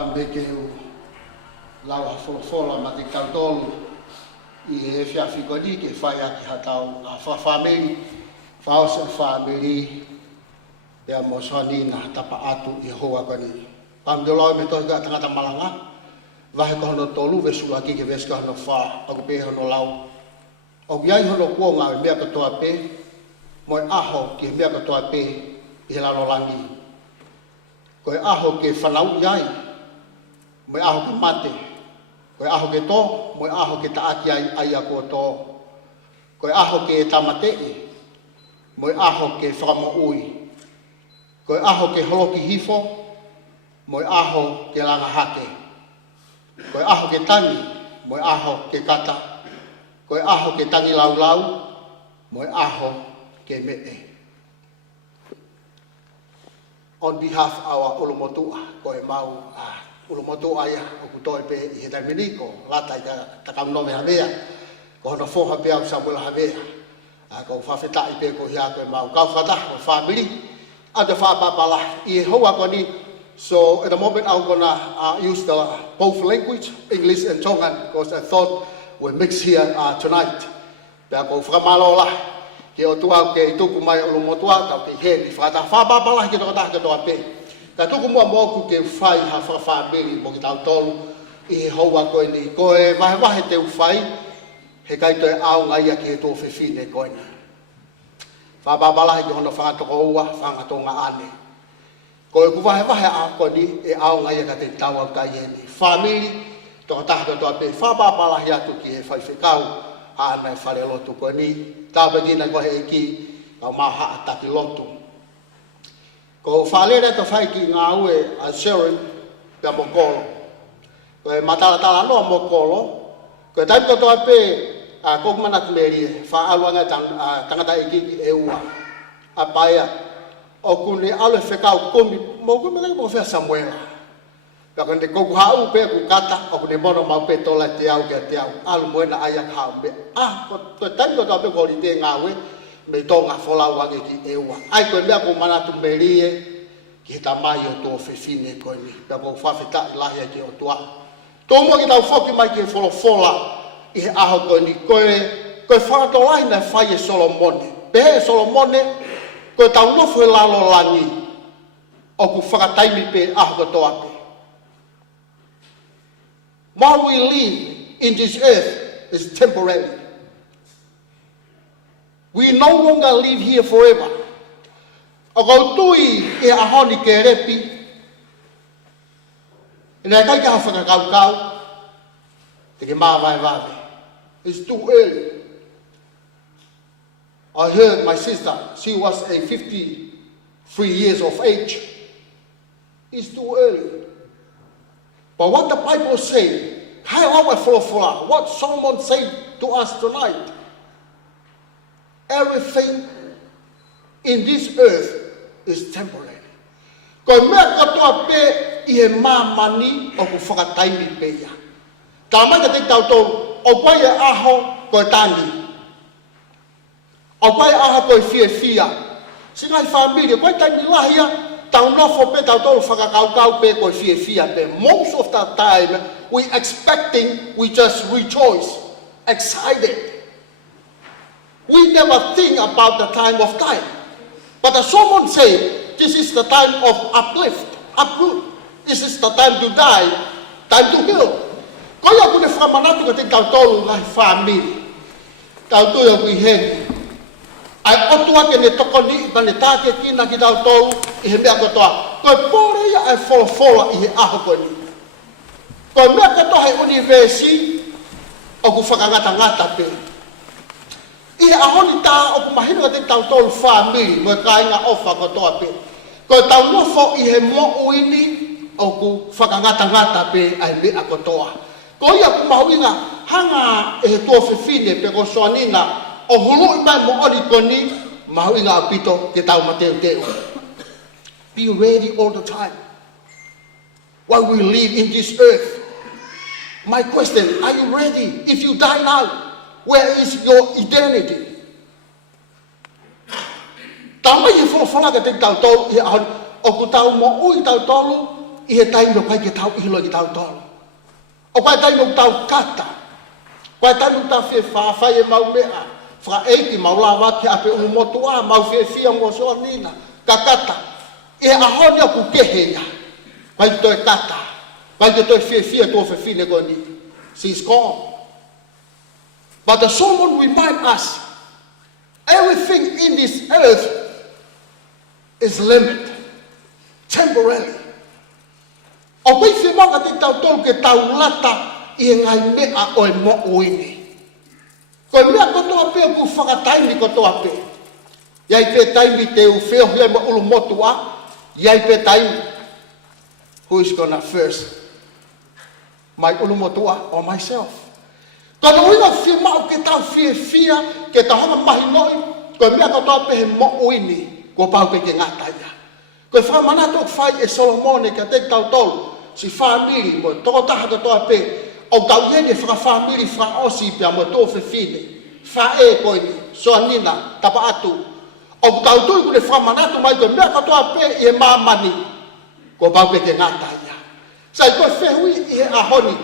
Wambekeu lawa fola mati kautolu I fiafikoni ke faya ki hatau a family fausa family ya mo Soanina Tapa'atu I hoa kani pamdolo me to ga tanga malanga va ko no tolu ve sua ki ke veska no fa o pe no lau o yai hono ko nga me ka to ape mo aho ki me ka to ape I la lo langi ko aho ke fanau yai mo aho ki mate ko aho ke to mo aho ke taaki ai ako to ko aho ke tamatei mo aho ke whakamoui ko aho ke holoki hifo mo aho ke langa hake ko aho ke tangi mo aho ke kata ko aho ke tangi lau lau mo aho ke mee. On behalf of our ulumotua ko mau ulumotua ia o kutoi pe I heta miniko lata I takamnome Havea ko hono foha pe au Samuel Havea ko whawheta I pe ko hia ko mau kau whata o family and the whapapala I hoa ko ni. So at the moment I'm gonna use the both language English and Tongan because I thought we'll mix here tonight pe ko whamalola ke o tua ke tuku mai ulumotua tau ke he ni whata whapapala ke to ta ke to ape ka tuku mua moku ke whai ha whawhabiri mo ki tau tolu I hoa koe ni koe wahe te uwhai he kai toe au ngai a ki he tō whiwhine koe ni whababalahi ki hono whangatoko ua whangatonga ane koe ku wahe a koe ni e au ngai a ka te tau au kai e ni whamiri tō tahaka tō ape whababalahi atu ki he whai whikau ane whare lotu koe ni tāpekina koe he ki kau maha a taki lotu. Ko whalere to whai ki ngā ue a Sharon pia mokolo. Ko e matalatala noa mokolo. Ko e taipiko toa pe a kokumana kumerie whaaluanga tangata ki e ua. A paia o kune alo whekau komi mo kumena mo whea Samuela. Pia kone koku hau pe ku kata o kune mono mau pe tola te au kia te au. Alu moena ayak hau me. Ko e taipiko toa pe kori te ngā ue. Me tonga folau wange ki ewa. Ai koe mea ko manatu merie ki he tamai o tō whiwhine koe ni. Pea ko whawhita I lahia ki o tua. Tō mua ki tau whoki mai ki he wholofola I he aho koe ni. Koe whanatolai na whai e Solomone. Pehe e Solomone, koe tau nofo e lalo langi o ku whakataimi pe aho ko tō ape. While we live in this earth is temporary. We no longer live here forever. O kau tui e ahoni ke repi. E nea kai ka hawhaka kau. Te ke maa vai. It's too early. I heard my sister, she was a 53 years of age. It's too early. But what the Bible say, what Solomon said to us tonight, everything in this earth is temporary. Koe mea katoa pe I he mamani o ku whakataimi pe ia. Tā mai ka te tautou, o koe e aho koe tangi. O koe e aho koe fia. Singai whamiri, koe taimi lahia, tau nofo pe tautou whakakaukau pe koe fia pe. Most of the time, we just rejoice, excited. We never think about the time of time. But as someone say, this is the time of uplift. This is the time to die, time to heal. Kaya kune whamanatu ka te tautolu ngai whamiri. Tautu ya kui heni. Ai otua ke ne toko ni, ka ne tāke kina ki tautolu, I he mea kotoa. Koe pōre ia ai wholofola I he aho koe ni. Koe mea kotoa he universi, o ku whakangata pe. I he ahoni tā o ku mahina ka te tautolu whamiri mo e kāinga ofa kotoa pe. Koe tau nofo I he mo uini o ku whakangata pe ai mea kotoa. Ko ia ku mahuinga hanga e he tō whiwhine pe ko Soanina o hulu I mai mo ori koni mahuinga apito ke tau mateo teo. Be ready all the time while we live in this earth. My question, are you ready? If you die now, where is your eternity? Tamai he wholofola ka te tautolu I ahon o ku tau mo ui tautolu I he taimi pai ke tau ilo ki tau tolo. O pai taimi tau kata. Pai taimi tau fie whawhai e mau mea. Wha eiti mau la wake ape umotua mau fie mo Soanina. Ka kata. I he ahoni aku keheia. Pai toi kata. Pai ke toi fie tō fine ko ni. She's gone. But the sermon reminds us, everything in this earth is limited, temporary. O pai se maka te tau tolu ke tau lata I ngai mea o e mo uini. Ko mea kotoa pe ku whakataimi kotoa pe. Iai pe taimi te uwheo hia mo ulu motua, iai pe taimi. Who is gonna first? My ulu motua or myself? Kono uina Fiema'u ke tau fia ke tau hanga mahi noi, ko mea kotoa pe he mo uini, ko pau pe ke ngataya. Ko whamanato whai e Solomone ke te tau tolu, si whamiri mo toko taha kotoa pe, o tau yene whamiri whaosi pe a mo tō whiwhine, whae koini, Soanina, Tapa'atu, o tau tui kune whamanato mai ko mea kotoa pe I e mamani, ko pau pe ke ngataya. Sai ko whehui I he ahoni,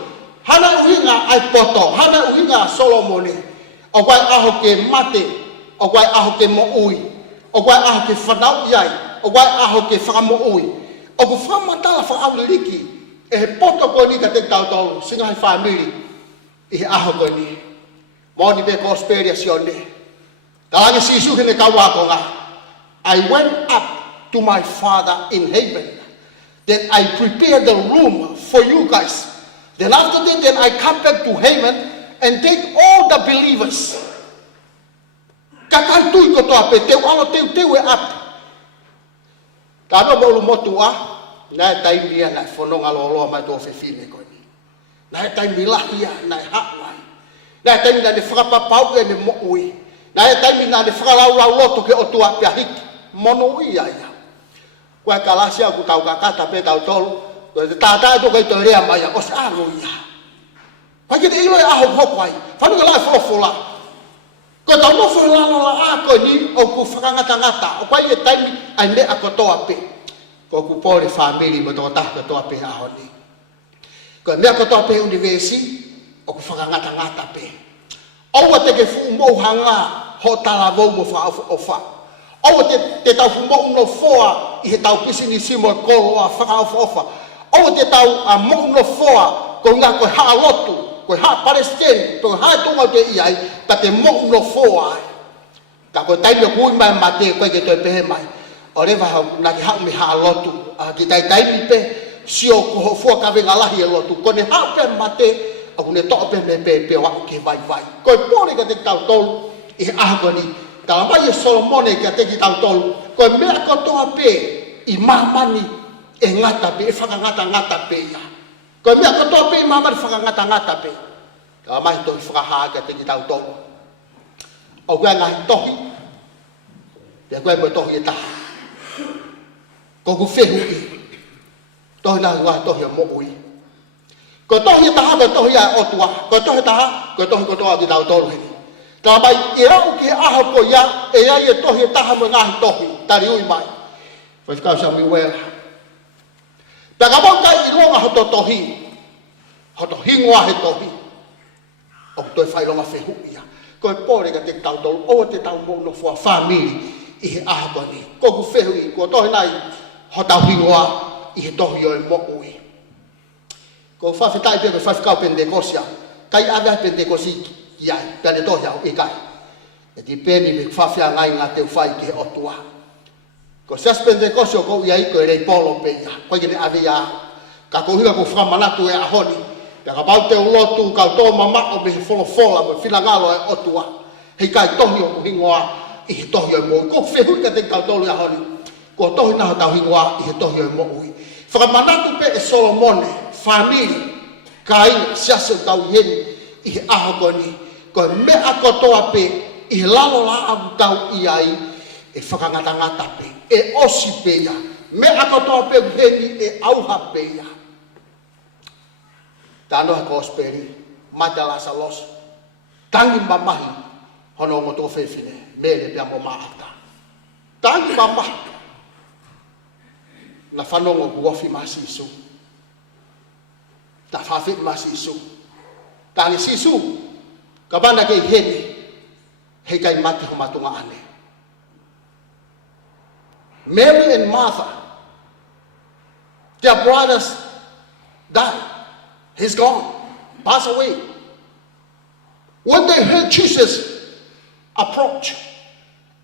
hana uhinga ai poto, hana uhinga Solomone, o wai aho ke mate, o wai aho ke mo ui, o wai aho ke whanau iai, o wai aho ke whakamo ui, o ku whamatala whakauliriki, e he poto koe ni ka te tau singa hai whamiri, I he aho koe ni. Mōni pe kosperia sione. Talangi sisu hene kawakonga. I went up to my Father in heaven. Then I prepared the room for you guys. Then after that, then I come back to heaven and take all the believers. Kakantui ko toa pe, teu alo teu e up. Tano molu motua, nai taimia nai whanonga loloa mai tō whiwhine koe ni. Nai taimi lahia, nai haklai. Nai taimi nai whakapapau e ne mo ui. Nai taimi nai whakalau loto ke o tua pia hiki. Mono ui aia. Koe kalasia ku tau kakata pe tau tolu. Koe te tātai tō kai tō rea mai a os alo ia. Pai ke te ilo e aho hopai. Whanunga lai wholofola. Ko tau no fo la a ko ni o ku whakangata o pai e taimi ai me a kotoa pe. Ko ku pore family mo to ta kotoa pe a honi. Ko me a kotoa pe university o ku whakangata pe. O te ke fu mo hanga ho tala vo mo fa o fa. O te tau fu mo no foa I he tau pisini simo ko a whaka o fa. O te tau a mo no foa ko nga ko ha lotu. Ko ha Palestine, ko ha tonga te iai, ka te mo no foa. Ka ko tai me hui mai mate ko ke to pe mai. O le va na ki ha me ha lotu, a ki tai pe sio ko ho foa ka venga lahi e lotu. Ko ne ha pe mate, a ko ne to pe wa ke vai. Ko pore ka te tau tolu I a ko ni. Ka mai e Solomone ka te ki tau tolu. Ko me ko to pe I mamani e ngata pe e ngata pe ya. Ko mea kotoa pe I mamari whakangata pe. Ka mai tohi whakahaga te ki tau tolu. O koe ngahi tohi. Pea koe mo tohi e taha. Ko ku whehu I. Tohi nahi ngahi tohi o mo ui. Ko tohi e taha, ko tohi a otua. Ko tohi taha, ko tohi kotoa ki tau tolu heni. Ka mai e au ki aho ko ia, e ai e tohi e taha mo ngahi tohi. Tari ui mai. Whaifikau sa mi wela. Pea ka mau kai I longa hoto tohi. Hoto hingoa he tohi. O toi whailonga whehu ia. Ko e pore ka te tau tolu. O te tau mono fua whamiri I he ahapa ni. Ko ku whehu I. Ko tohi nai hotau hingoa I he tohi o e mo ui. Ko whawhitai pia ko whawhikau pentekosia. Kai awea pentekosi iai. Pea ne tohi au I kai. E ti peni me whawhia ngai ngā teu whai ke otua. Ko sias pentekosio ko iai ko e rei polo pe ia. Koe ke ne Havea. Ka ko higa ko whamanatu e ahoni. Pea ka pau te ulotu ka tō mama o me he wholofola mo whinangalo e otua. Hei kai tohi o hingoa I he tohi o mo ui. Ko whehui ka te kau tolu e ahoni. Ko tohi naho tau hingoa I he tohi o mo ui. Whakamanatu pe e Solomone, family, ka inga siasa tau heni I he aho koni. Ko mea kotoa pe I he lalo la agu tau iai e whakangata pe. E osi pe ia. Mea kotoa pe heni e auha pe ia. Tano ha kosperi, matala sa los. Tangi mamahi, hono mo to fefine, mele pia mo maata. Tangi mamahi, na whanongo kuofi masisu. ta whawhit ma sisu. Tangi sisu, ka bana kei hene, hei kai mati ho matunga ane. Mary and Martha, their brothers died. He's gone, passed away. When they heard Jesus approach,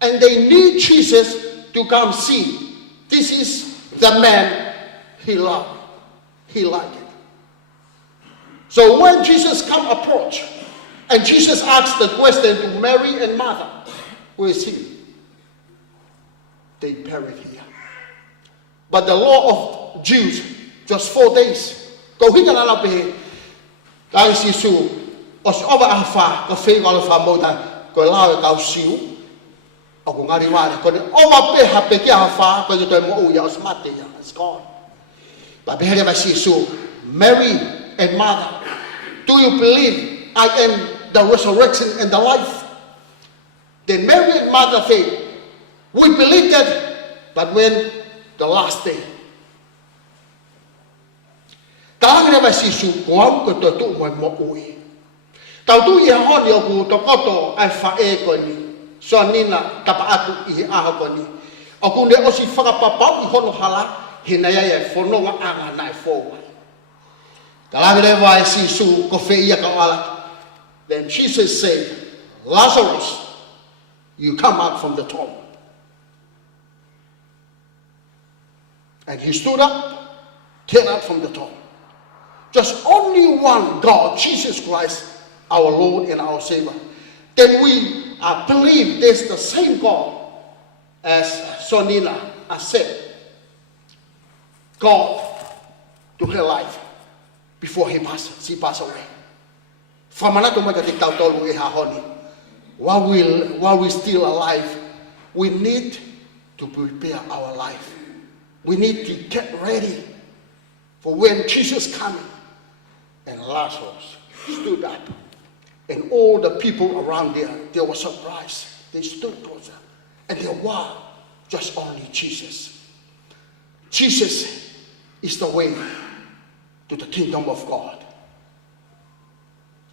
and they need Jesus to come see, this is the man he loved. He liked it. So when Jesus come approach, and Jesus asked the question to Mary and Martha, who is he? They buried here. But the law of Jews, just 4 days. Kau hika na lape, kai sisu, os ova afa, ka fei wala fa mota, ko lao kau siu, o ko ngari wale, ko ova pe hape ki afa, ko to mo uya os mate ya, it's gone. But behere ba sisu, Mary and Martha, do you believe I am the resurrection and the life? Then Mary and Martha say, we believe that, but when the last day. Tāngere ba sisu kuam ko to tu mo ui. Tau tu ia honi o ku to koto ai fa'e ko ni. Soanina tapa'atu Fai'aho ko ni. O ku ne o si whakapapau I hono hala hina ia whanonga anga nai fōwa. Tāngere ba sisu ko feia ka ala. Then Jesus said, Lazarus, you come out from the tomb. And he stood up, came out from the tomb. Just only one God, Jesus Christ, our Lord and our Savior. Then we believe there's the same God as Soanina has said. God to her life before she passed away. While we're still alive, we need to prepare our life. We need to get ready for when Jesus coming. And Lazarus stood up. And all the people around there, they were surprised. They stood closer. And they were just only Jesus. Jesus is the way to the kingdom of God.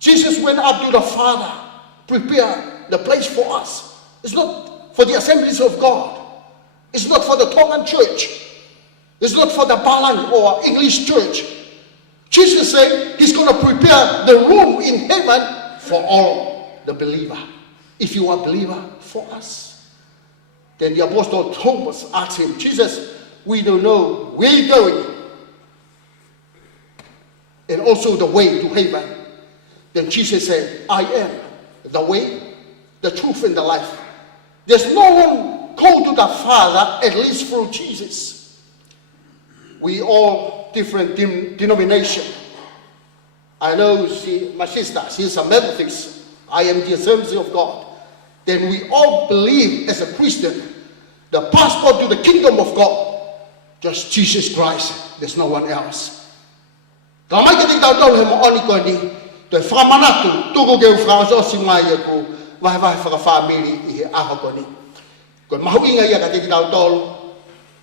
Jesus went up to the Father, prepare the place for us. It's not for the assemblies of God. It's not for the Tongan church. It's not for the Balan or English church. Jesus said he's going to prepare the room in heaven for all the believer. If you are a believer, for us. Then the apostle Thomas asked him, Jesus, we don't know where you're going. And also the way to heaven. Then Jesus said, I am the way, the truth, and the life. There's no one called to the Father at least through Jesus. We all different denomination. I know my sister, she's a Methodist. I am the Assembly of God. Then we all believe as a Christian, the passport to the kingdom of God, just Jesus Christ. There's no one else. Ramai ketika tahu hemo oni ko ni, to framanatu tuku ke frauso simaya ko, vai fra family I Fai'aho ko ni. Ko mahuinga ia ketika tahu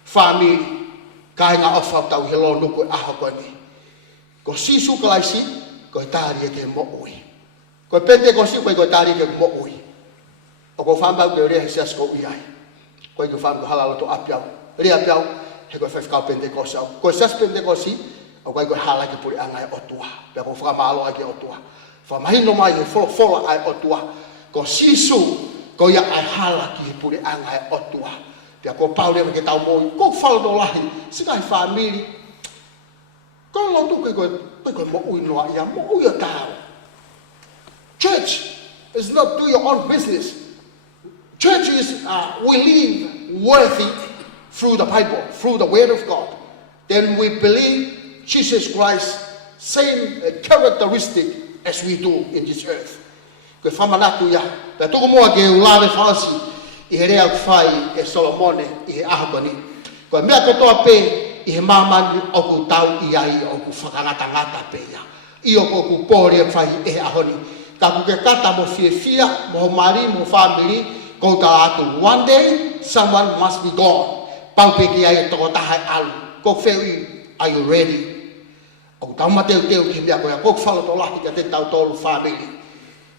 family kai nga ofau tau helo nuku Fai'aho ko ni. Ko sisu kalaisi ko tari ke mo ui. Ko pente ko si ko tari ke mo ui. O ko famba ke ria hesias ko iai. Ko ke famba halalo to apiau. Ria apiau he ko fefka pente ko sa. Ko sas pente ko si o ko hala ke puri angai otua. Pe ko fra malo ke otua. Fa mahino mai fola ai otua. Ko sisu ko ia ai hala ki puri angai otua. Pia ko Paulo ke tau mo ko falo do lahi sika family ko lo tu ko mo ui no ia mo ui tau. Church is not do your own business. Church is we live worthy through the Bible, through the Word of God. Then we believe Jesus Christ same characteristic as we do in this earth. Ko famanatu ya pe to mo ke ulave fasi I herea fai e Solomone I Fai'aho ko ni. Ko mea kotoa pe I mamani o ku tau I ai o ku whakangata pe ia. I o ku pōre fai e Fai'aho ni. Ka ku ke kata mo fia, mo mari, mo family, ko ta atu. One day, someone must be gone. Pau pe ki ai toko tahai alu. Ko wheu are you ready? O tau mateu teu ki mea koe a kok whalo to lahi ka te tau tolu whamili.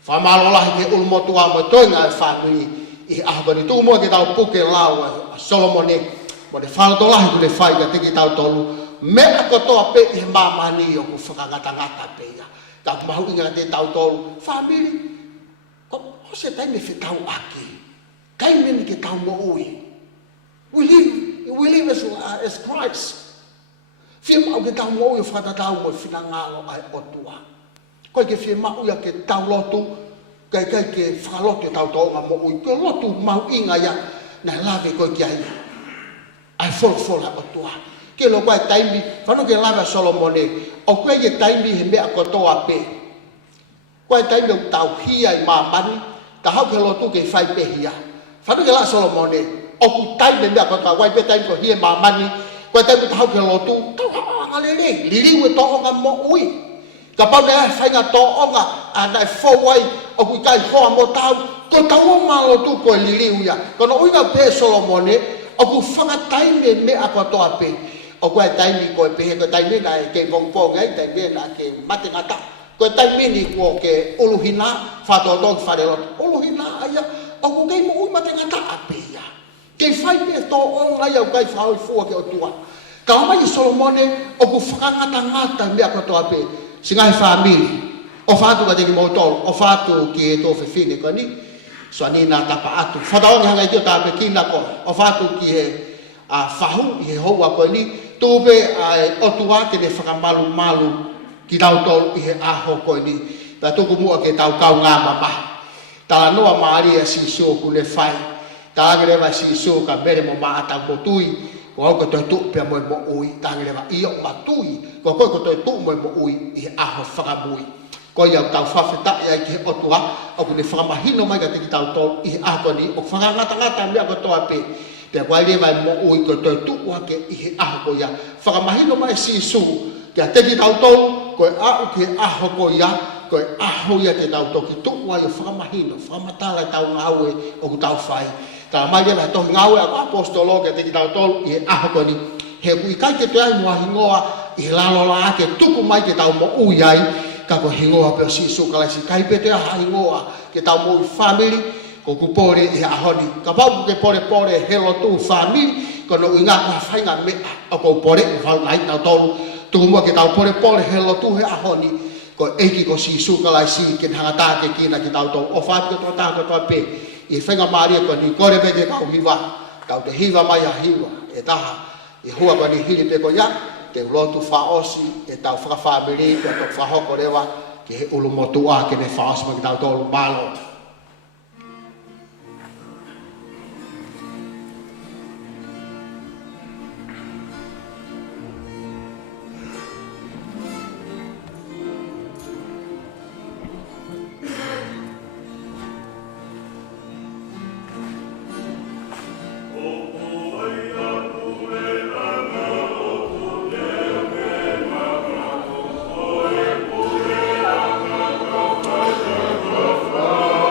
Whamalo lahi ke ulmotua mo toinga e whamili i ahakoni tū mua ke tau puke lau a Solomone mo te whalo to lahi ku le whai ka te ki tau tolu mea kotoa pe i he mamani o ku whakangata peia. Ka mahu inga te tau tolu whamili o se taime whi tau aki. Taime ni ke tau mo ui. We live as Christ. Fiema'u ke tau mo ui o whakatatau mo whinangalo ai otua. Koe ke Fiema'u ia ke tau lotu, kai ke whakalotu tau toonga mo ui. Koe lotu mau inga ia, na lave koe ki ai. Ai fola otua. Ke lo koe taimi, whanu ke lave Solomone, o koe ke taimi he mea kotoa pe. Koe taimi o tau hia i mamani, ta hau ke lotu ke whai pehia. Whanu ke la Solomone, o ku taimi mea kotoa, wai pe taimi ko hia i mamani, koe taimi ta hau ke lotu, tau haanga lele, liliu e toonga mo ui. Ka pau nea whainga toonga, a nai fowai, o ku kai hoa mo tau, ko tau o malotu koe liliu ia. Kono uinga pe Solomone, o ku whakataime mea kotoa pe. O koe taimi koe pehe, koe taimi na e ke vongponga, taimi na ke matengata. Koe taimi ni ko ke uluhina, whatotongi whanelot, uluhina aia, o ku kei mo ui matengata ape ia. Kei whai pe toonga ia, o kai whaoi fua ke o tua. Ka mai Solomone, o ku whakangata mea kotoa pe. Singai famili, o fatu ka teki mautol, o fatu ki e tō whiwhine ko ni, Soanina Tapa'atu. Whataongi hanga i tio tāpe kina ko, o fatu ki he whahu, i he houa ko ni, tūpe o tua ke ne whakamalu ki tau tol i he aho ko ni, ta tuku mua ke tau kau ngā mama. Tala noa maaria si so ku le whai, tala rewa si so ka mere mo maa tau ko tui, ko au ko toi tuk pia moe mo ui, tangi rewa iyo matui, ko koe ko toi tuk moe mo ui, i he aho whakamui. Ko iau tau whawheta ia ki he otua, o kune whakamahino mai ka tiki tau tol, i he aho ni, o whakangata mea ko toa pe, te koe rewa mo ui, ko toi tuk wake i he aho ko ia, whakamahino mai si su, te tiki tau tol, koe au ki he aho ko ia, koe aho ia te tau toki tuk wai o whakamahino, whakamatala tau ngaue o ku tau whai. Tā mai rewa he tohi ngaue ako apostolo ke teki tau tolu i he aho ko ni. He kui kai ke te ai mua hingoa i he lalola ake tuku mai ke tau mo ui ai. Ka ko hingoa peo si su kalaisi kai pe te aha hingoa ke tau mo ui family ko ku pore i he aho ni. Ka pau ke pore helo tu family ko no inga kua whainga mea o ko pore i whau nai tau tolu. Tuku mua ke tau pore helo tu he aho ni. Ko eiki ko si su kalaisi ke hangata ke kina ki tau tolu. O whatu ke tō tāko tō pe. I whenga maaria ko ni kore peke kau hiwa, kau te hiwa mai a hiwa, e taha, i hua ko ni hiri peko ia, te ulotu whaosi, e tau whakawhamiri, ke tau whahoko rewa, ke he ulu motua, ke ne whaosi ma ki tau tolu malo. Oh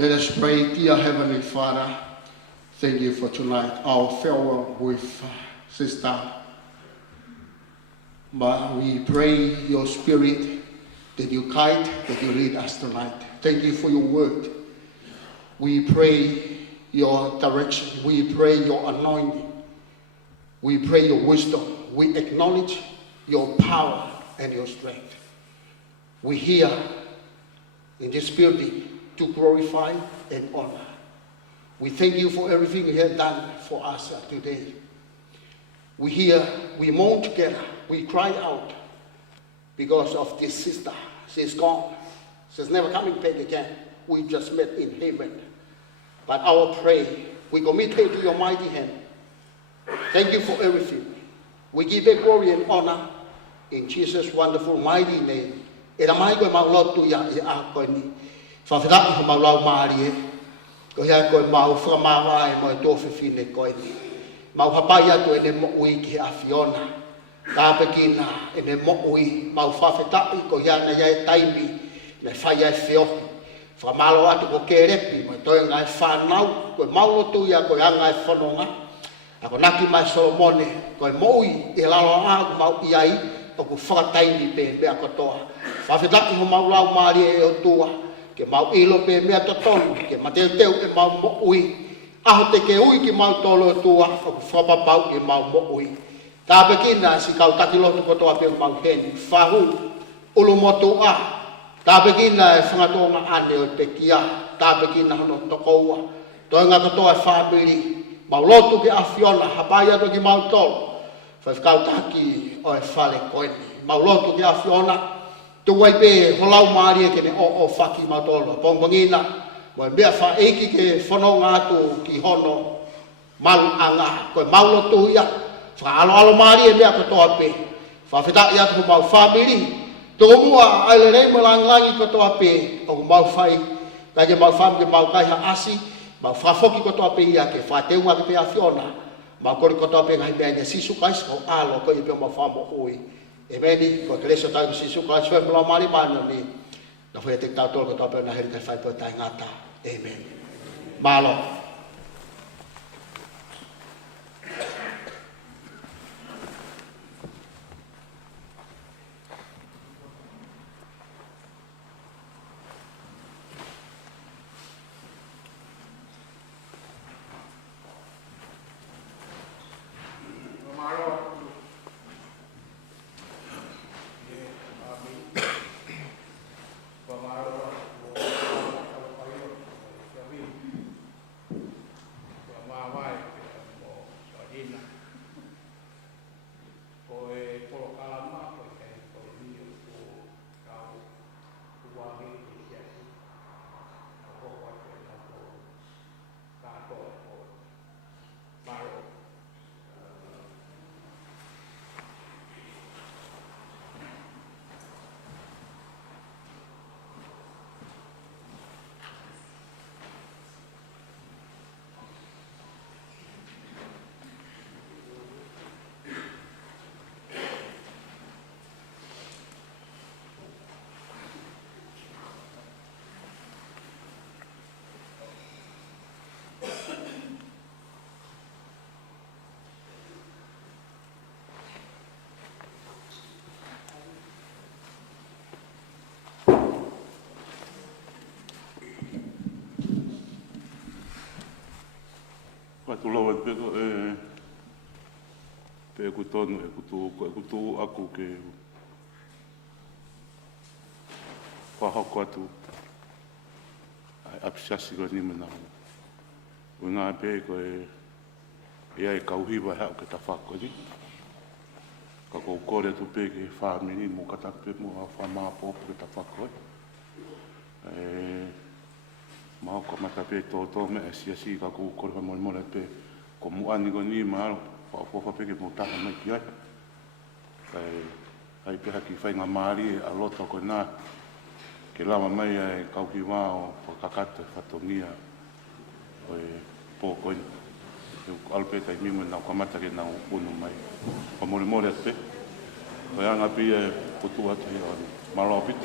Let us pray. Dear Heavenly Father, thank you for tonight, our farewell with Sister. But we pray your Spirit, that you guide, that you lead us tonight. Thank you for your word. We pray your direction. We pray your anointing. We pray your wisdom. We acknowledge your power and your strength. We're here in this building to glorify and honor. We thank you for everything you have done for us today. We here, we mourn together, we cry out because of this sister. She's gone. She's never coming back again. We just met in heaven. But our prayer, we commit her to your mighty hand. Thank you for everything. We give her glory and honor in Jesus' wonderful mighty name. Whawhirahi ho maulau maari e, ko hea koe mau whamawai mo e tōwhiwhine koe ni. Mau hapai atu e ne mo'ui ki he awhiona. Tāpekina e ne mo'ui mau whawhetai ko hea na iai taimi me whai ai whiohi. Whamalo atu ko kerepi mo e toi ngai whanau, ko e maulotu ia ko e angai whanonga. Ako naki mai Solomone, ko e mo'ui e lalo aku mau iai, o ku whakataini pe mea kotoa. Whawhetai ho maulau maari e o tua. Ke mau ilo pe mea totonu, ke mateu teu e mau mo'ui. Aho te ke ui ki mau tolo tua, o ku whapapau e mau mo'ui. Tāpekina si kau taki lotu kotoa pe mau heni, whahu, ulu motu a. Tāpekina e whangatonga ane o te kia, tāpekina hono tokoua. Toi ngā kotoa e whamiri, mau lotu ke awhiona, hapai ato ki mau tolo. Whai taki o e whale koeni, mau lotu ke awhiona. Tuai pe holau maari e ke ne o whaki matolo. Pongpongina, mo e mea wha eiki ke whanonga atu ki hono malu anga. Koe maulo tuia, wha alo alo maari e mea katoa pe. Wha whitai atu mau whamiri. Tō mua aile rei mo langi katoa pe. O mau whai, kai mau wham ke mau kaiha asi. Mau whafoki katoa pe ia ke whateunga ke pe a whiona. Mau kori katoa pe ngai mea ne sisu kais ko alo ko i pe mau whamo ui. E meni, ko ke leso tau si suka sue mula mari mano ni. Na foi te tau tolo ko tau pe na heri kai fai po tai ngata. Amen. Malo. Tu loa peko pe ku tonu e ku tu aku ke whahoko atu ai apsasi ko ni mana o ngā pe ko e ai kauhiwa hao ke ta whako ni ka ko kore tu pe ke whamini mo kata pe mo a whamapo ke ta whako Mao ko mata pe to me si ka ko ko mo pe ko mu ani ko ni ma fo pe ke mo ta me ki ai pe ha ki fai nga mari a loto ko na ke lama mai e ka ki wa o ka kata fatomia o po ko alpe tai mi mo na ko mata ke na unu mai ko mo pe ko ya nga pe ko tu atu o malopit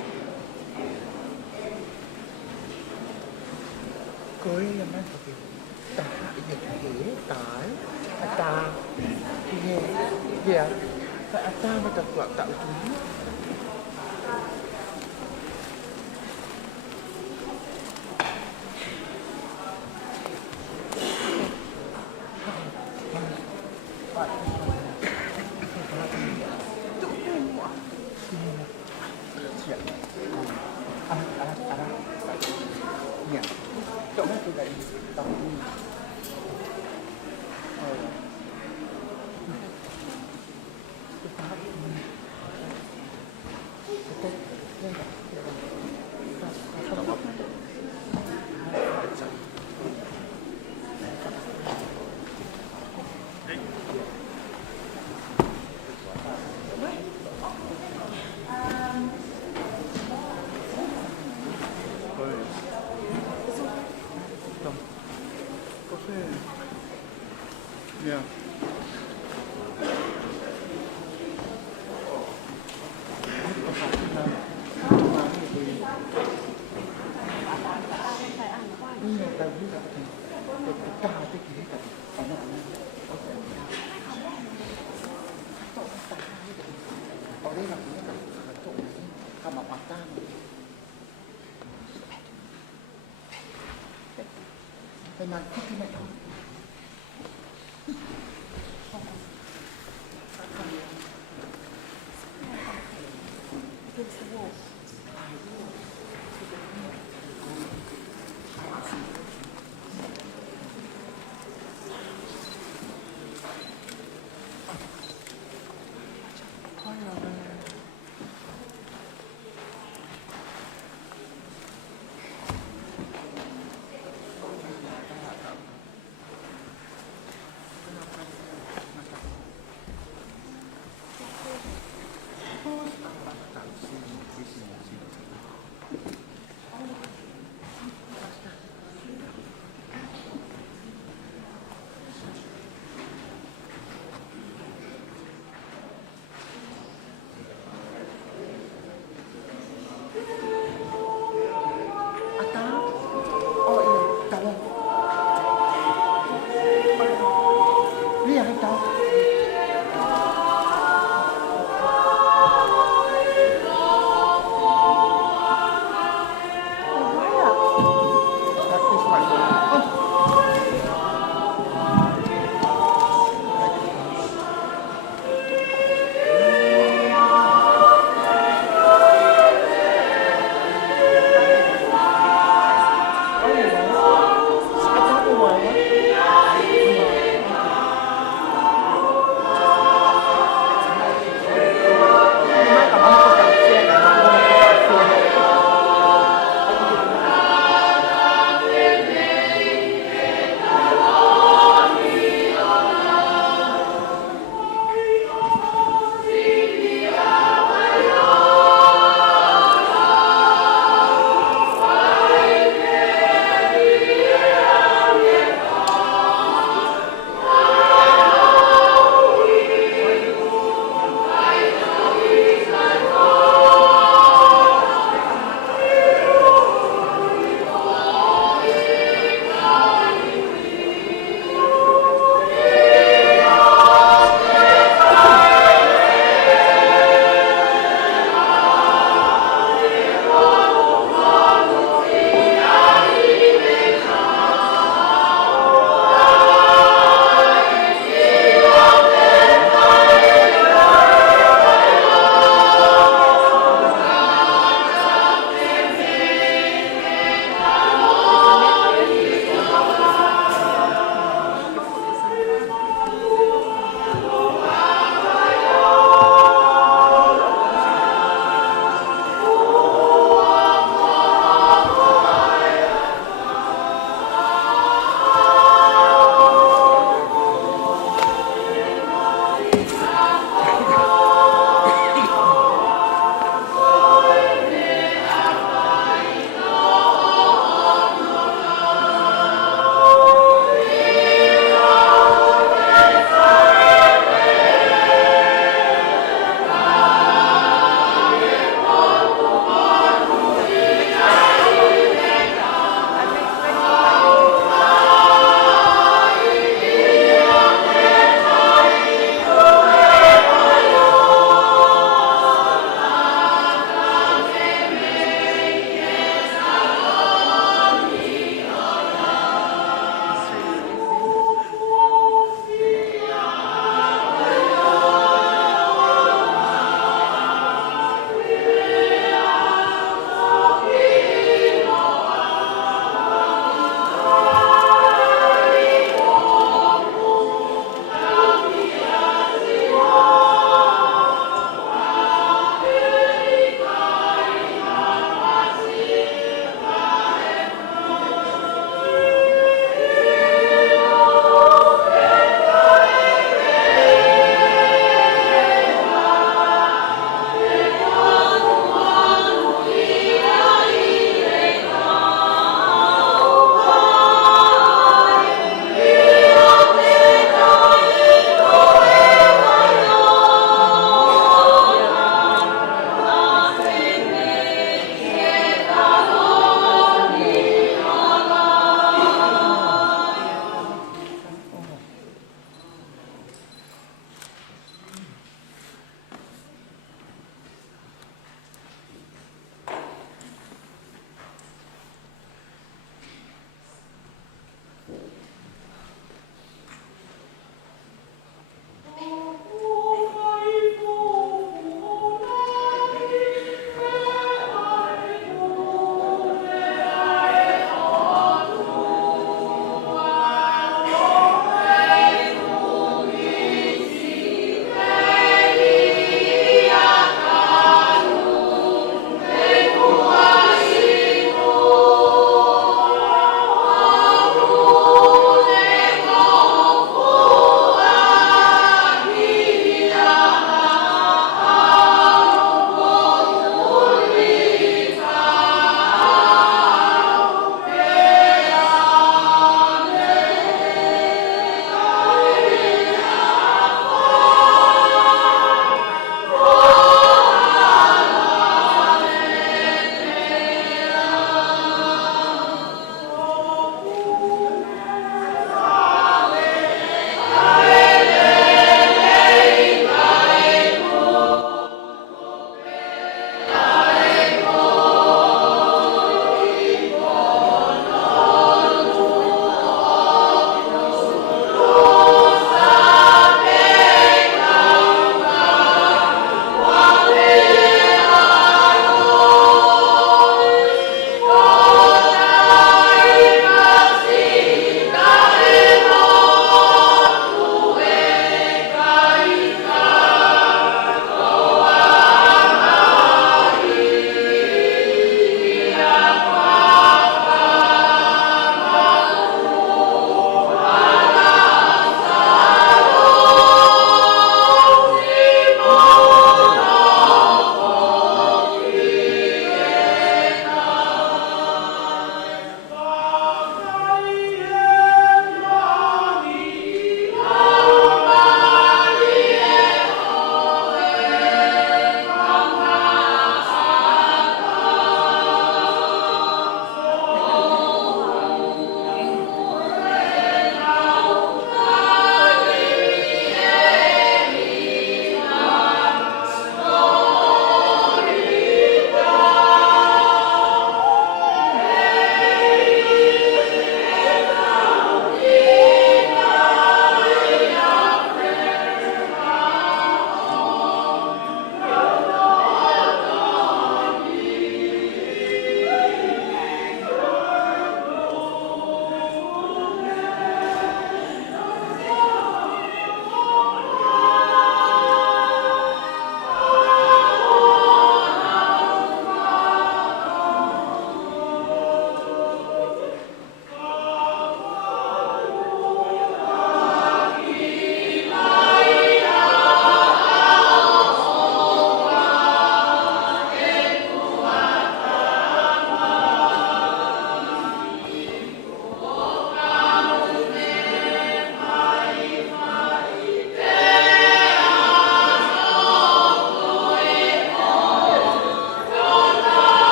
Koi yang mana tu? Tak ingat lagi. Tak. Tak. Ini dia. Tak macam kuat tak tu. Yeah.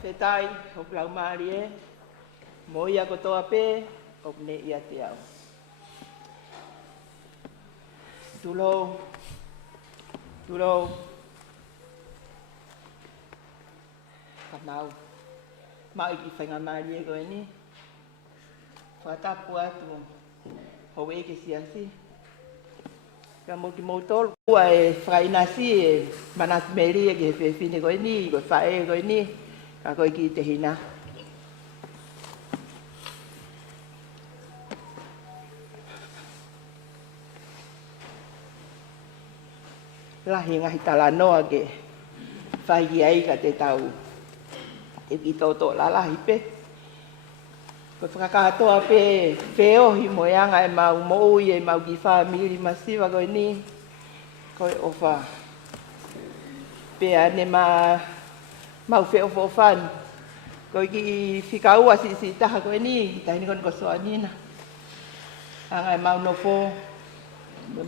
Whetai, o plau maari e, mo ia kotoa pē, o ne ia te au. Tulou, tulou, ka mau. Mau i ki whainga maari e koe ni. Whatapu atu, ho eke siasi. Ka mo ki moutolu, kua e whainasi e manat meri e ki he whewhine koe ni, koe whae koe ni, ka koe ki te hina. Lahi ngahi tala noa ke whai ai ka te tau e ki toto la lahi pe. Ko whakakatoa pe wheohi mo eanga e mau moui e mau ki whamiri masiwa koe ni. Koe ofa pe ane mau wheo whofani. Koe ki whikaua si taha koe ni, tahini koe ko Soanina. Anga e mau nofo,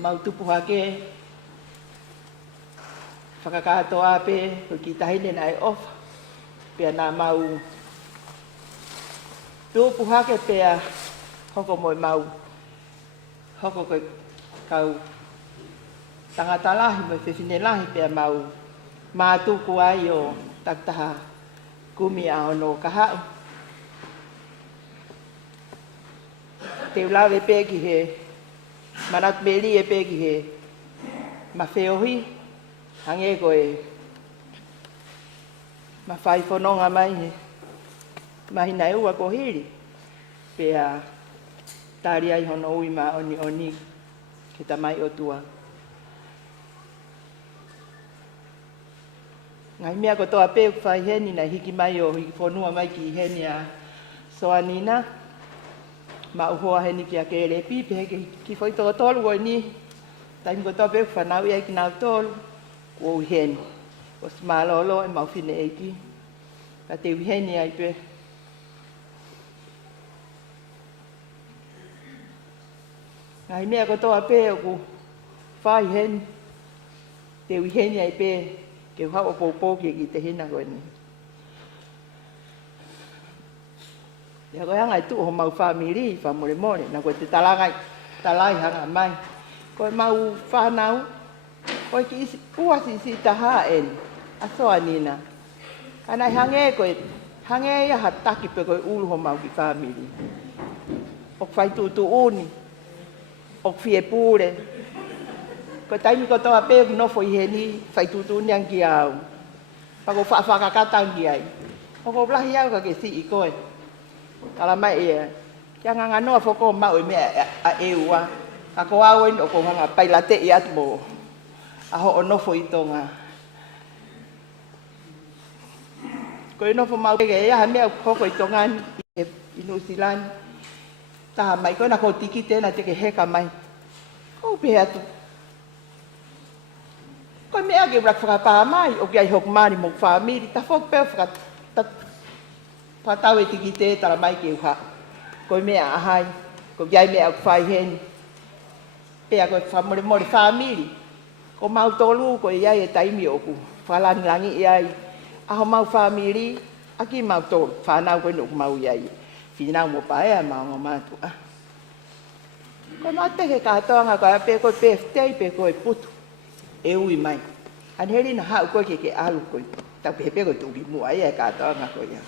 mau tupu hake. Whakakatoa pe, koe ki tahine na e ofa. Pea nā mau tupu hake pea hoko mo e mau. Hoko koe kau tangata lahi mo e whewhine lahi pea mau mātuku ai o taktaha kumi a ono kahau. Te ulawe pe ki he manat meli e pe ki he mawheohi. Hange koe ma whai whanonga mai he mahina e ua ko hiri pea tari ai hono ui ma oni ki ta mai o tua. Ngai mea ko toa pe whai heni na hiki mai o hiki whanua mai ki heni a Soanina ma uhoa heni ki a kere pipe he ki whai toa tolu o ni taimi ko toa pe whanau ia ki nau tolu o uheni. O smalolo e mau whine eiki. Ka te uheni ai pe. Ngai mea ko toa pe o ku whai heni. Te uheni ai pe. Ke hau o pōpōki ki te hina koe ni. Ia koe hanga i tu o mau whamiri, whamore more. Na koe te talai hanga mai. Koe mau whanau. Koe ki uasi si taha en, a Soanina. Kana hange koe, hange ia hataki pe koe ulu ho mau ki whamiri. O whai tutu uni, o whie pūre. Koe taimi ko toa pe ki nofo i heni, whai tutu uni anki au. Pako whakakatangi ai. O ko blahi au ka ke si i koe. Kala mai ia. Kia nganga noa whoko mau i mea a eua. Ka ko au en o ko hanga pailate i atmo. Aho o nofo i tonga. Ko i nofo mau kege ia ha mea koko i tonga i New Zealand. Taha mai koe na ko tiki tēnā te ke heka mai. Ko upe atu. Ko mea ke urak whakapaa mai o ki ai hoku maari mō whamiri. Ta whok peo whakatau e tiki tē tala mai ke uha. Ko mea ahai. Ko ki ai mea au whai heni. Pea koe whamore more whamiri. Ko mau tolu ko iai e taimi oku. Whalani langi iai. Aho mau whamiri. Aki mau tolu. Whanau koe nuku mau iai. Whinau mo paea mau ngā mātua. Ko mau teke kātoanga koe ape koe pēftei pe koe putu. E ui mai. Anheri na hau koe ke alu koe. Tau pepe koe tuki mua ia e kātoanga koe ia.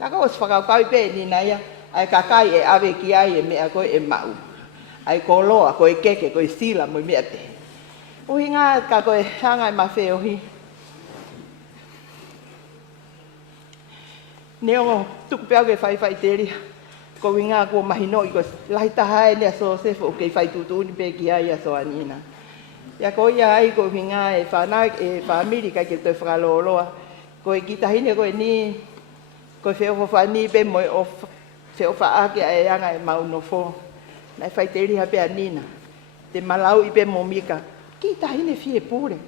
Tako os whakaukau pe ni na ia. Ai kakai e awe ki ai e mea koe e mau. Ai ko loa koe keke koe sila mo mea te. Uhi ngā ka koe hanga i mawheohi. Neo tuku peau ke whai teri. Ko winga ko mahino i ko lahi taha e nea sosefo o kei whai tutuni pe ki ai a Soanina. Ia ko ia ai ko winga e whanau e whamiri kai ke toi whakaloloa. Ko e kitahine ko e ni ko wheo whani pe mo o wheo whaake e anga e mau no fo. Nai whai teri ha pe anina. Te malau i pe mo mika. Ki tahine fie pure.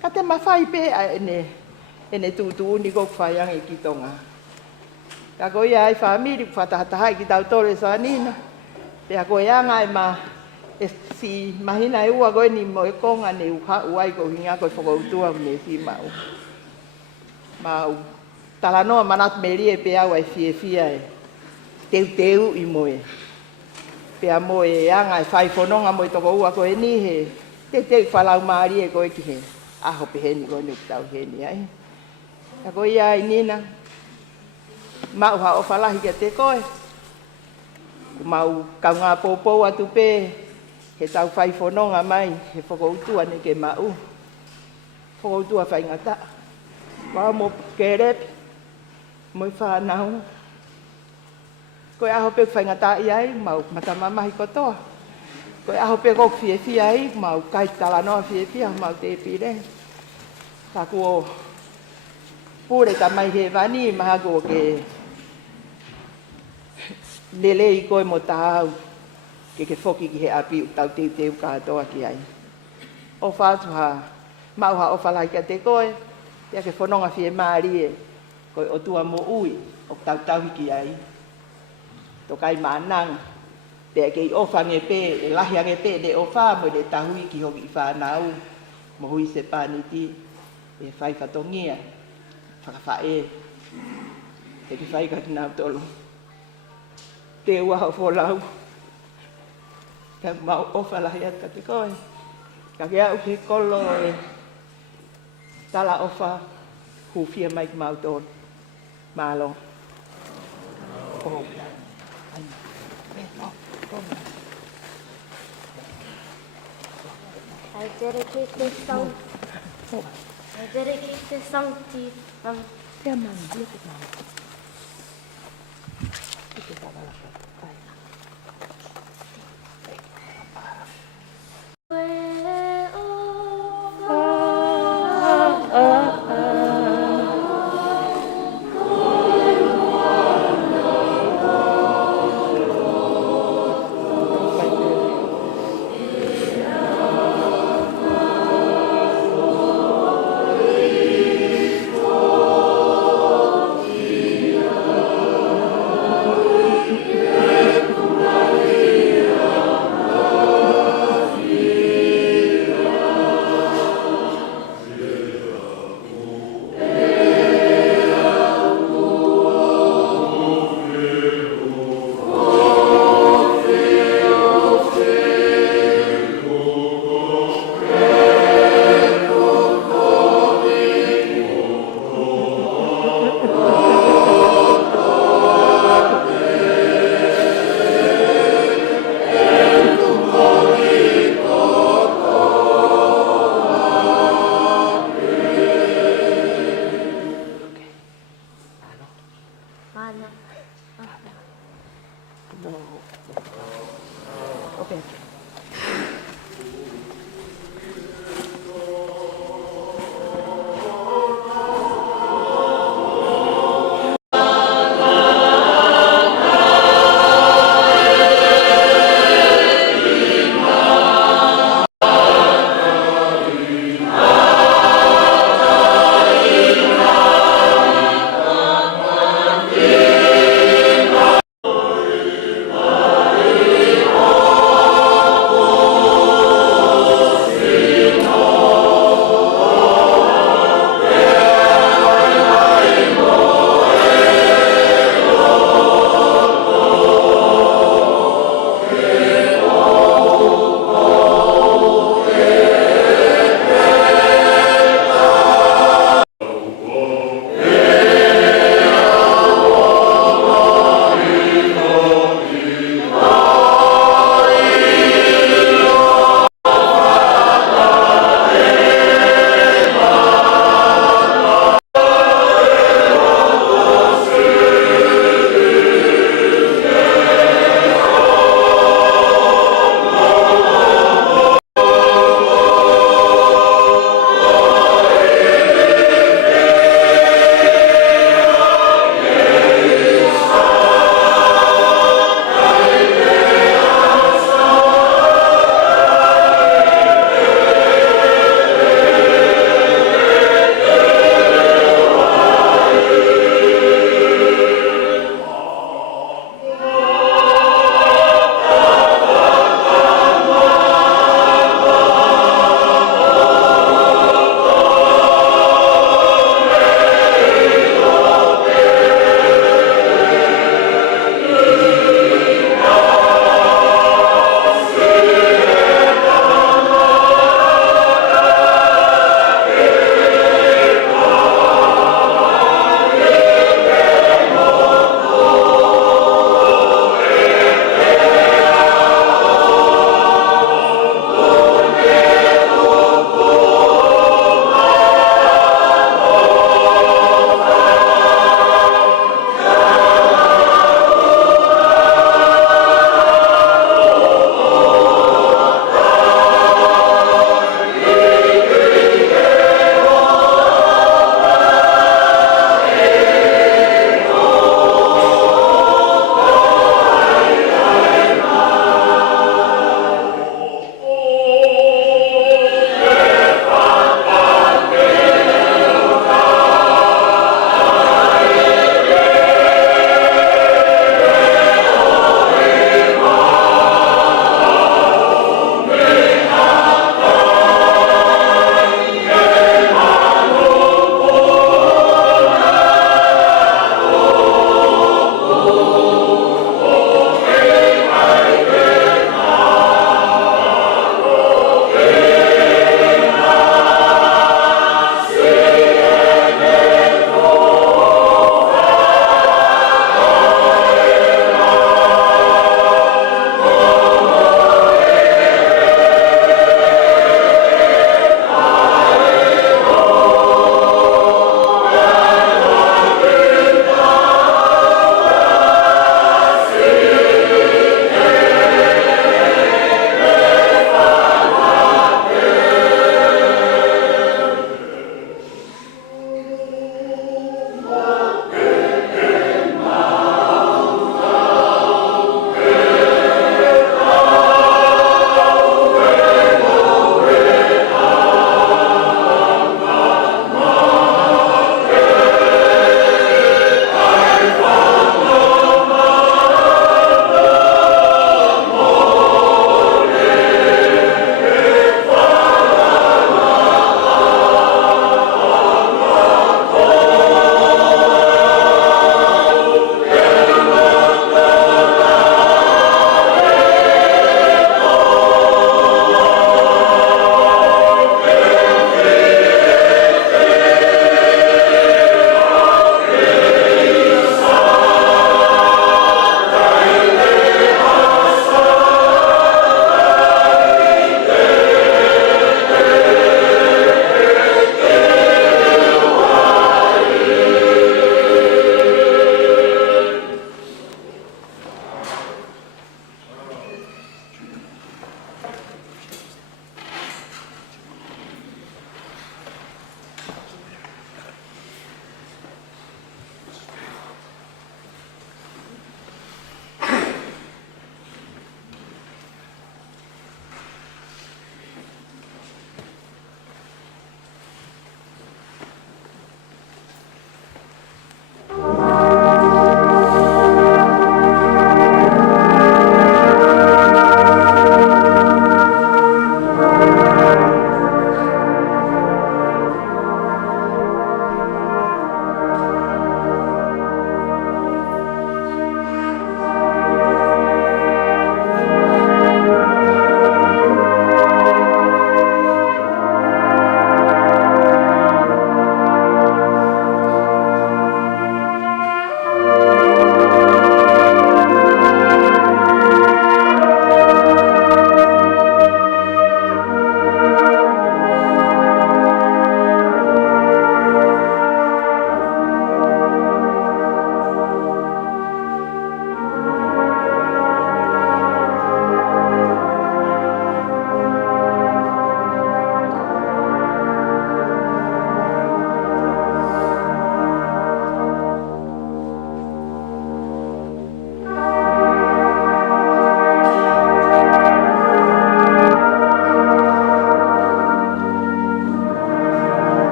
Ka te mawhai pe ene tutuni ko whaiang e ki tonga. Ka ko ia ai whamiri whatahataha ki tau tore Soanina. Pea ko ianga e ma si mahina e ua koe ni mo e konga ne uha uai ko hinga koe whakautua me Fiema'u. Mau Tala noa manat meri e pea wai fia e. Teu i moe. Pea moe e anga e whai whanonga moe toko ua koe ni he. Teu whalau maari e koe ki he. Aho pe heni koe nuk tau heni ai. A koe ia i nina. Mau ha o whalahi kia te koe. Mau kaunga pōpou atu pē. He tau whai whanonga mai. He whakoutua ne ke mau. Whakoutua whai ngata. Wā mo kerepi. Moi whanau. Koe aho pe whai ngata i ai. Mau matamamahi kotoa. Koe aho pe kok fia ai. Mau kai tala noa fia. Mau te pire. Taku o. Pure ta mai he vani. Maha ko ke. Lele i koe mo tāu. Ke whoki ki he api tau teu kātoa ki ai. O whātuha. Mau ha o whalai kia te koe. Tia ke whanonga Fiema'u e. Koe o tua mo ui. O tau hiki ai. Tō kai mānang. Tia ke i ofange pē. E lahiange pē de o whā. Mo le tahu hiki hoki i whānau. Mo hui se pāniti. E whai whatongia. Whakawhae. Te ki whai katinau tolo. Te ua ho wholau. Ka mau ofalahi ata te koe. Ka kia uke kolo e. Tala ofa. Hufia mai ki mau tōn. Mālo. Oh. I dedicate this song. I dedicate this song to you. Te man, look at man. Look at that.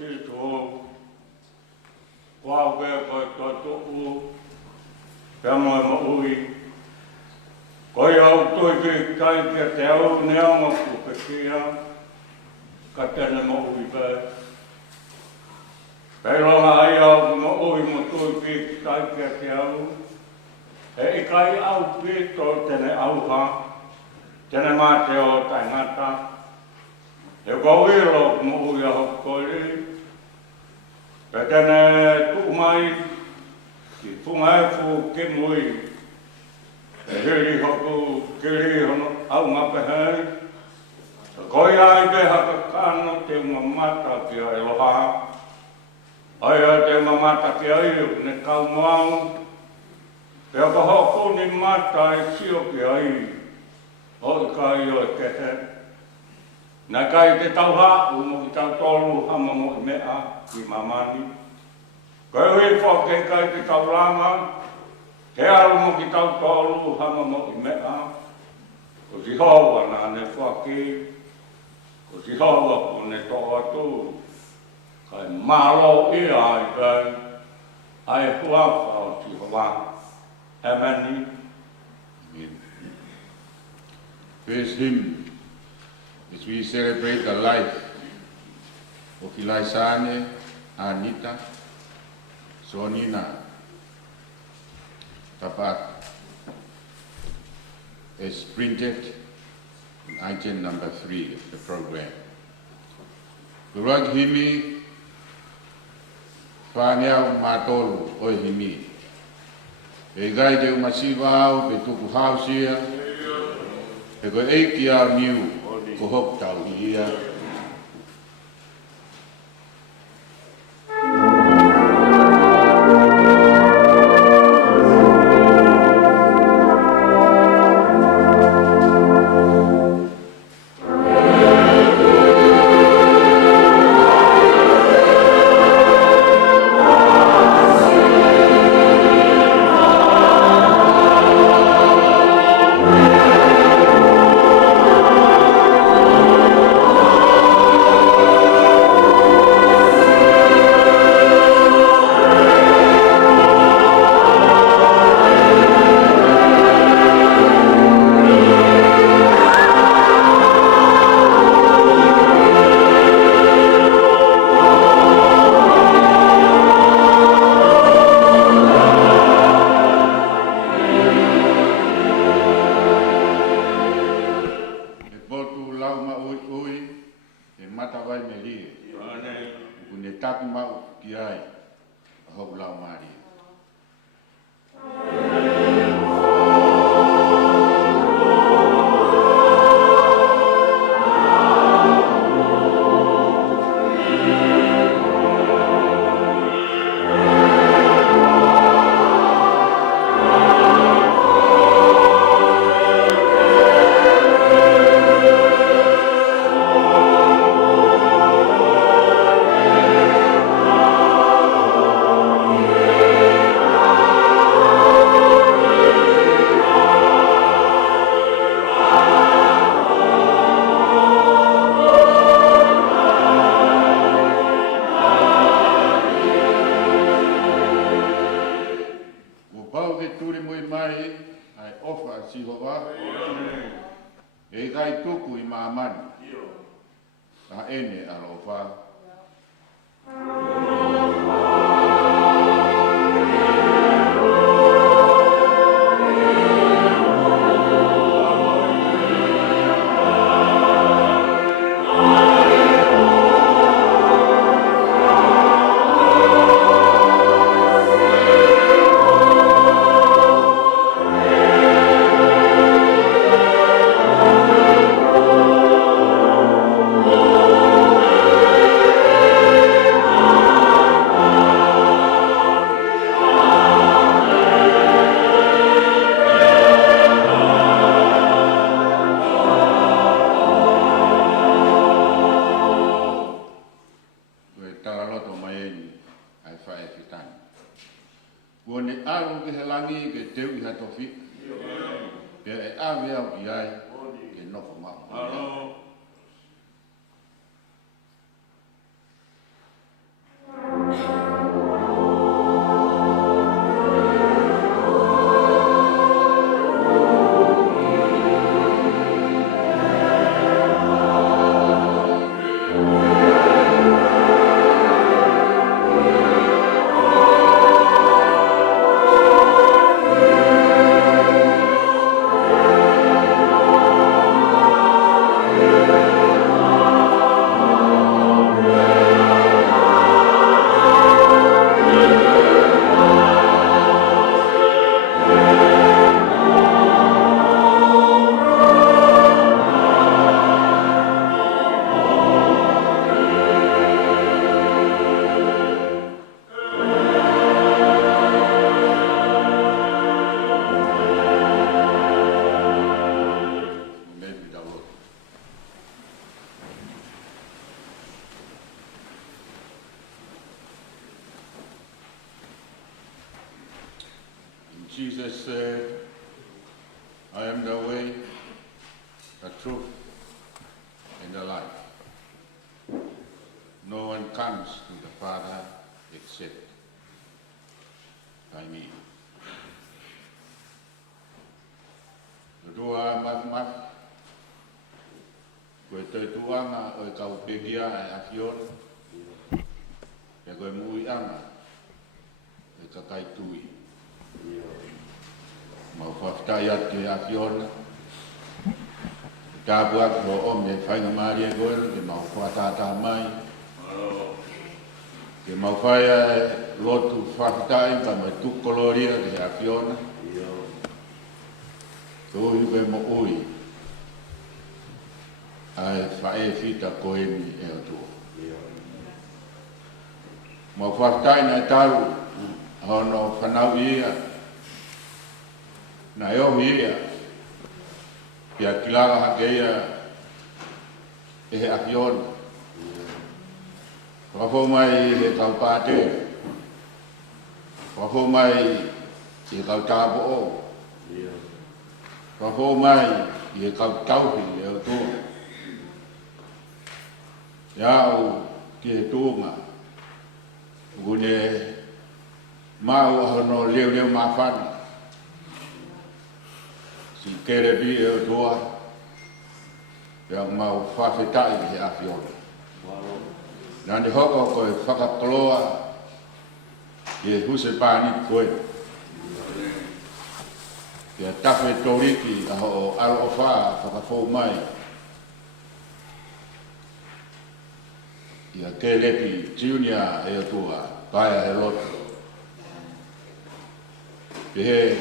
situ. Wau ke ko tu. Pemo mo ui. Ko yo tu ki kai ke te au ne au ku pe kia. Ka tene mo ui pe. Pero ai au mo ui mo tu ki kai ke te au. E kai au pi to tene au ha. Tene mate o taingata. E kawiro mo ui a hokori. Pe tene tu mai. Ki tungai fu ke mui. E hiri hoku kiri hono au ngape hei. Koi ai te haka kano te mamata ki a eloha. Ai a te mamata ki a iu ne kau mau. Pea ka hoku ni mata e sio ki a iu. O i ka i o e kehe. Nā kai te tauha, mo ki tau tolu hama mo i mea ki mamani. Kai hui whake kai te tauranga, he aru mo ki tau tolu hama mo i mea. Ko si hoa nā ne whake, ko si hoa ko ne Tapa'atu. Kai malo i ai kai, ai hua whao si hoa. Amen. First hymn, as we celebrate the life of Ilaisaane, Anita, Soanina, Tapa'atu, is printed in item number 3 of the program. Kurag himi, Fiema'u matolu o himi. E gai te umasiwa au, pe tuku hausia, e ko eiki a miu, ko hok tau ia. Jesus said, I am the way, the truth, and the life. No one comes to the Father except by me. Dua maf koe te tuanga o kau pegia e afion e koe mui anga e kakai tui mau whaftai atu e afion tāpuak ho om e whainga maari e koe ke mau whatata mai ke mau whaia lotu whaftai ka mai tukoloria ke afiona Kohi koe mo ui, ai whae whita koe mi e atua. Mo whaftai na taru, hono whanau ia, na eo ia, pia kilaga hake ia, e he afiona. Whafo mai he kau pāte, whafo mai he kau tāpo o. Whafo mai i e kau tauhi e o tō. Iau ki he tōnga. Gune mau ahono leo leo mawhani. Si kere bi e o tōa. Iau mau whawhetai he awhiona. Nani hoko koe whakakoloa i e huse pāni koe. Ia tafe toriki a ho alo o wha whakafou mai. Ia ke lepi junior e atua, paia he loto. Pehe,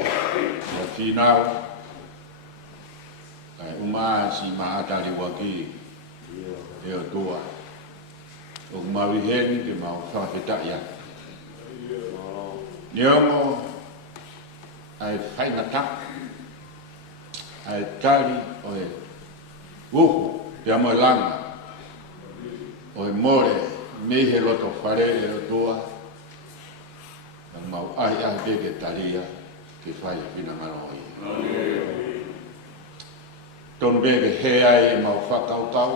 ia whinau, kai umaa si maatari waki e atua. O mawi heni ke mau whawheta ia. Niongo, ai whainga tak, ai tari o e wuhu, pia moe langa, o e more, mehe loto whare e o toa, na mau ai ai bege taria, ke whai whina maroi. Tonu bege he ai e mau whakau kau,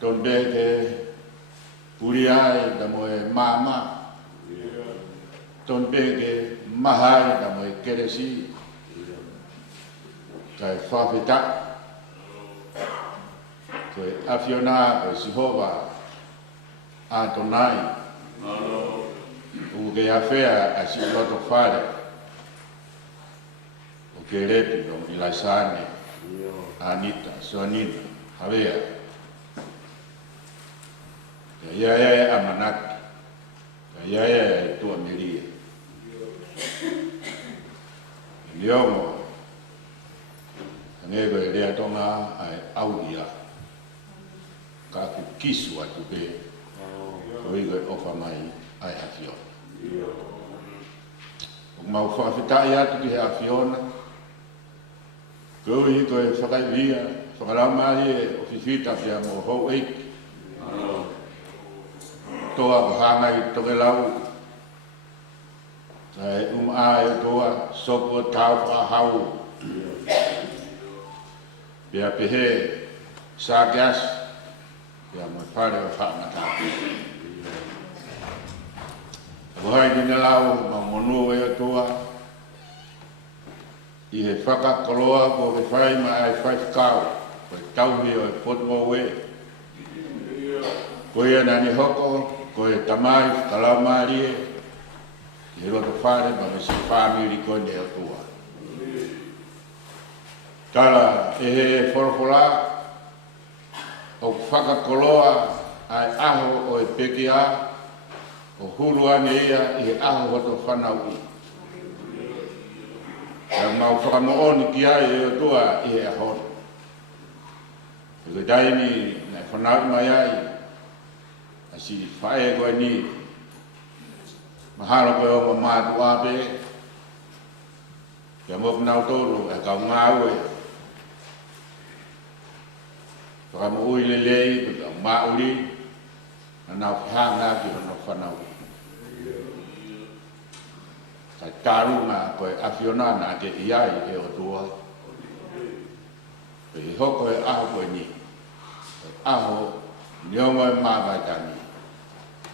tonu bege puri ai da moe mama, tonu bege mahai da moe keresi, kai whawhita, koe awhiona, koe sihova, a tonai, uke Havea a si loto whare, o ke repi o Ilaisaane, Anita, Soanina, Havea, ia e amanaki, ia e tua meria. Liongo, ngego e rea tonga ai aulia, ka ku kisu atu pe, ko igo e ofa mai ai awhiona. O mau whawhitai atu ki he awhiona, ko igo e whakaiwia, whakaramari e o whiwhita pia mo hou eiki. Toa ko hangai toke lau, ai ai toa sopo tau whahau. Pia pehe sākias, pia mai whare o whaamata. Wahai dina lau, ma monu e toa, i he whakakoloa ko ke whai ma ai whaikau, koe tauhi o e potmo we. Koe anani hoko, koe tamai whakalau marie, i roto whare ma si whamiri kone o tua. Tala e he whorofola, o whakakoloa ai aho o e pekia, o hulu ane ia i he aho hoto whanau i. E mau whakamooni ki ai e o tua i he ahon. E koe daini na whanau mai ai, a si whae koe ni, mahalo koe o ma mātu ape, kia mopu nau tolu e kau ngāue. Whakamu ui lelei, kuta mauri, na nau whihanga ki hono whanau. Ka tarunga koe afiona na ke iai e o tua. Pe hoko e aho koe ni. Aho niongo e mawaitani.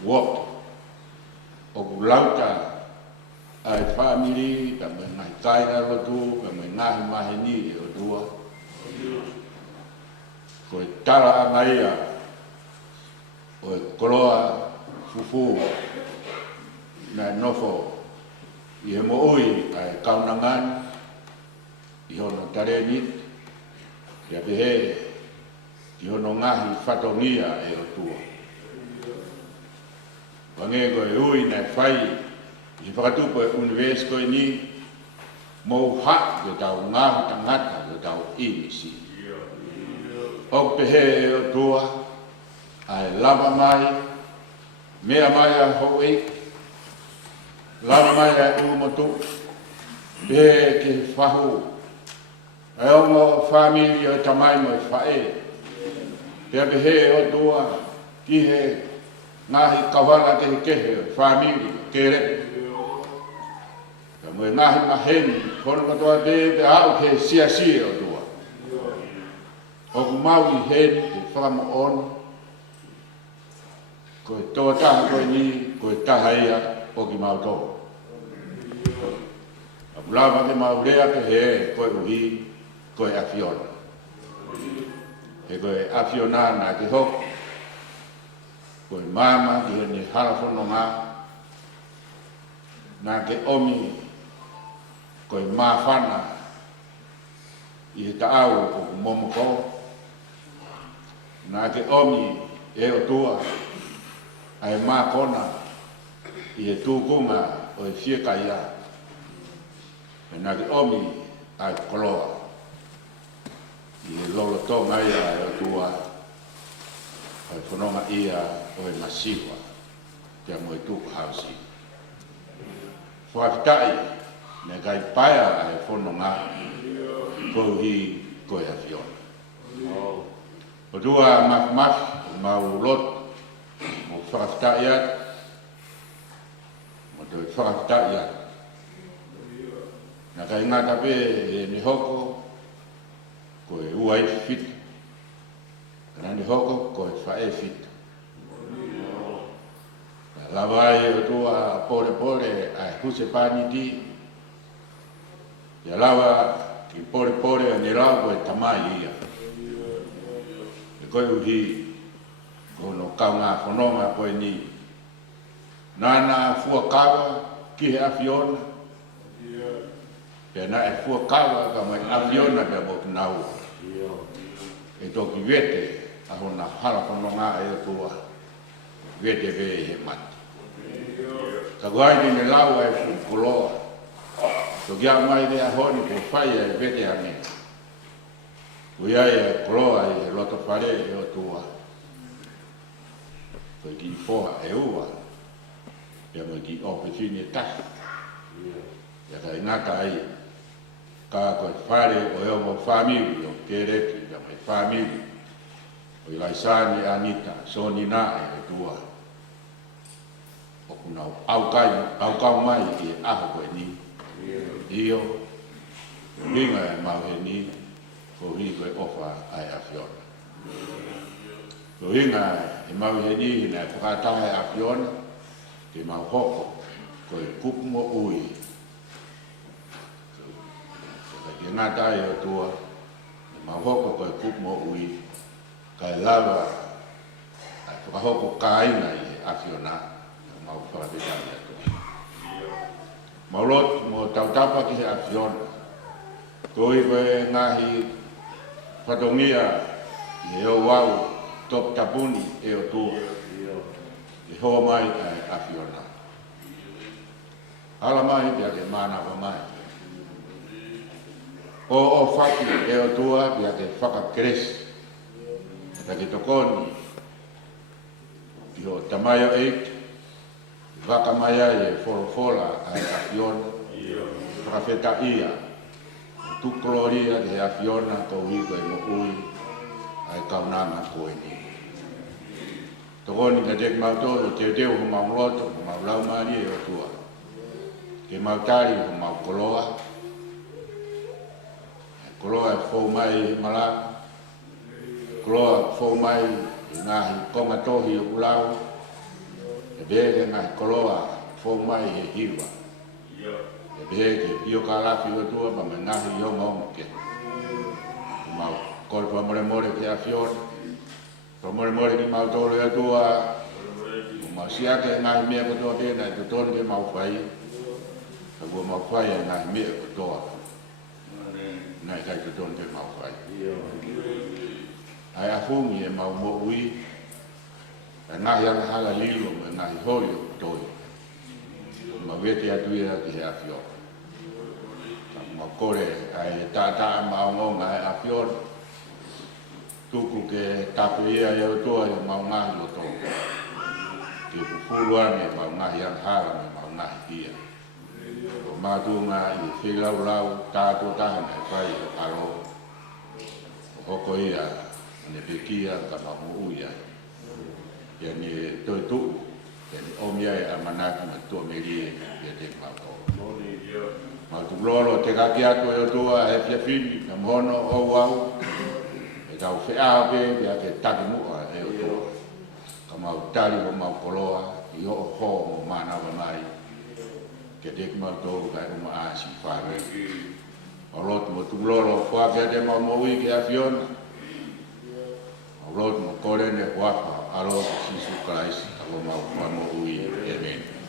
Wok. O kulauta ai family ka me ngai kaina lotu ka me ngahi mahi ni e o tua. Koe tara amaia. O e koloa fufu. Na nofo. I he mo ui ai kaunangan. I hono tareni. Ia pehe. I hono ngahi whatongia e o tua. Wange koe ui nai whai. I whakatupo e universe koe ni. Mou ha ke tau ngahi tangata ke tau inisi. O pehe e o tua. Ai lava mai. Mea mai a hoe. Lava mai a umotu. Pehe ke whahu. Ai ongo family o tamai mo i whae. Pea pehe o tua. Ki he ngahi kawana kehe family kere. Ka mo ngahi maheni. Kono katoa te au ke sia o tua. O kumau i heni ke whakamo on. Koe toa taha koe ni, koe taha ia o ki mau tō. A pulawa te mau rea ke he koe uhi, koe afiona. He koe afiona na ke hoko. Koe mama ki he ni harafono ngā. Na ke omi, koe mawhana. I he taau o momoko. Na ke omi e o tua. Ai mā kona i he tūkunga o e whiekaia. E nā ki omi ai koloa. I he lolo tō ngai ai o tua. O e whanonga ia o e masiwa. Te mo e tūku hausi. Whakaitai me kai paia ai whanonga. Kou hi koe a whiona. O tua maf mau lotu. Mo whakaftai at. Mo te whakaftai at. Nā kai ngata pe e ni hoko. Ko e uai fit. Kana ni hoko ko e whae fit. Lawai o tua pore ai huse pani di. Ia lawa ki pore ni rau ko e tamai ia. E koe uhi. Kono kaunga whanonga koe ni. Nana fuakawa ki he afiona. Pea na e fuakawa ka mai afiona pea mo kinau. E toki vete a hona hala whanonga e tua. Vete ve he mati. Ka guai ni me lau e fukoloa. Toki a mai de a honi pe whai e vete a me. Uiai e koloa e loto whare e o tua. Koe ki whoha e ua. Pea mo ki opetini e tahi. Ia kai ngata ai. Ka koe whare o eo mo whamiri o kereti. Pea mo e whamiri. O Ilaisaane Anita. Soanina e tua. O kunau aukau mai i e aho koe ni. Io. Ringa e mau he ni. Ko hi koe ofa ai a whiona. Ko hinga e mau he ni na whakatahe a whiona, ke mau hoko, ko e kupu mo ui. Ke ngā tae o tua, e mau hoko ko e kupu mo ui, ka e lawa, a whakahoko kāina i a whiona, mau whakatitani a tua. Mau lot mo tautapa ki he a whiona, ko i koe ngahi whatongia i eo wau, top tapuni e o tua. E hoa mai a whiona. Hala mai pia ke mānawa mai. O whaki e o tua pia ke whakakresi. Pia ke tokoni. I ho tamaia eik. Waka mai ai e whorofola ai a whiona. Whakawheta ia. Tukoloria ke a whiona kou hiko e mo ui. Ai kaunanga koe ni. Tokoni ka tek mau tō, te teo ho mau loto, ho mau lau maari e o tua. ke mautari o mau koloa. Koloa e fōu mai malanga. Koloa fōu mai ngahi konga tohi o kulau. E bege ngahi koloa fōu mai e hiwa. E bege io ka lafi o tua pa me ngahi o maunga ke. Mau kore pa more more ke a fiona. Pa more more ki mau tolo e tua. Mau siake ngahi mea kotoa pena e tutone ke mau whai. Ka kua mau whai e ngahi mea kotoa. Nai kai tutone ke mau whai. Ai a fungi e mau mo ui. E ngahi anga hala lilo me ngahi hoi o toi. Ma vete atu ia ki he a fiona. Ma kore ai tata mau ngonga e a fiona. Tuku ke tapu ia e o toa e mau ngahi o toa. Ke pupulu ane mau ngahi anga hala me mau ngahi ia. O mātunga i whilau lau tātou tahana e whai o aro. O hoko ia ne pekia ka mahu uia. Ia ni toi tuku. Ia ni omia e amanaki ma tua merie ia te mātou. Mātou lolo te kaki atu e o tua e fiafini na mohono o wau. E tau Fai'aho pe ia ke taki mua e o tua. Ka mau tari o mau koloa i o ho o manawa mai. Ke te mātou kai uma asi whare. O lotu mo tūlolo whake te mau moui ke a fiona. O lotu mo korene whaka alo sisu Christ ako mau moui amen.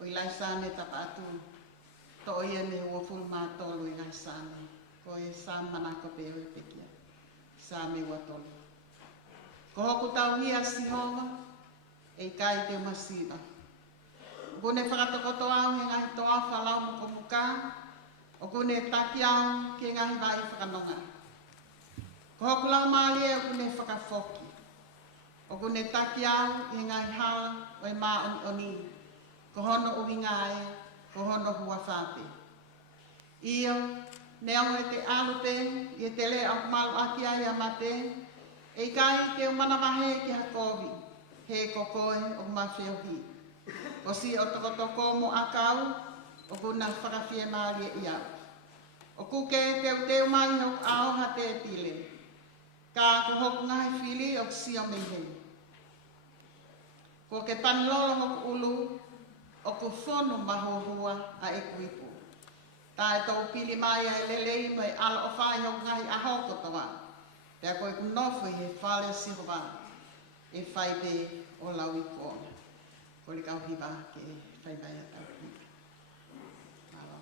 o Ilaisaane Tapa'atu. To ia ne ua fulma tolu Ilaisaane. Ko e sa mana ko pe o pekia. Sa me ua tolu. Ko hoku tau hia sihonga e kai te masina. Kune whakatokoto au he ngahi toa whalau mo komuka. O kune taki au ke ngahi vai whakanonga. Ko hoku lau maali e o kune whakafoki. O kune taki au he ngahi hala o e maa oni. Ko hono uinga e, ko hono hua whape. Iyo, ne au e te alupe, i te le au malu aki ai a mate. E kai te umana mahe ki hakovi. He kokoe o mawhiohi. O si o tokotoko mo akau, o kuna whakawhiemāli e iau. O kuke teu teu mai hok ao ha te pile. Ka ko hoku ngahi whili o si o mehe. Ko ke panlolo hoku ulu, o ku whonu mahohua a e kuipu. Tā e tau pili mai a e lelei mai ala o whai hoku ngahi a hoko toa. Pea koe ku nofu he whale sihowa e whai te o lau i kōna. Ko le kau hiwa ke whai vai a tau hiwa. Malo.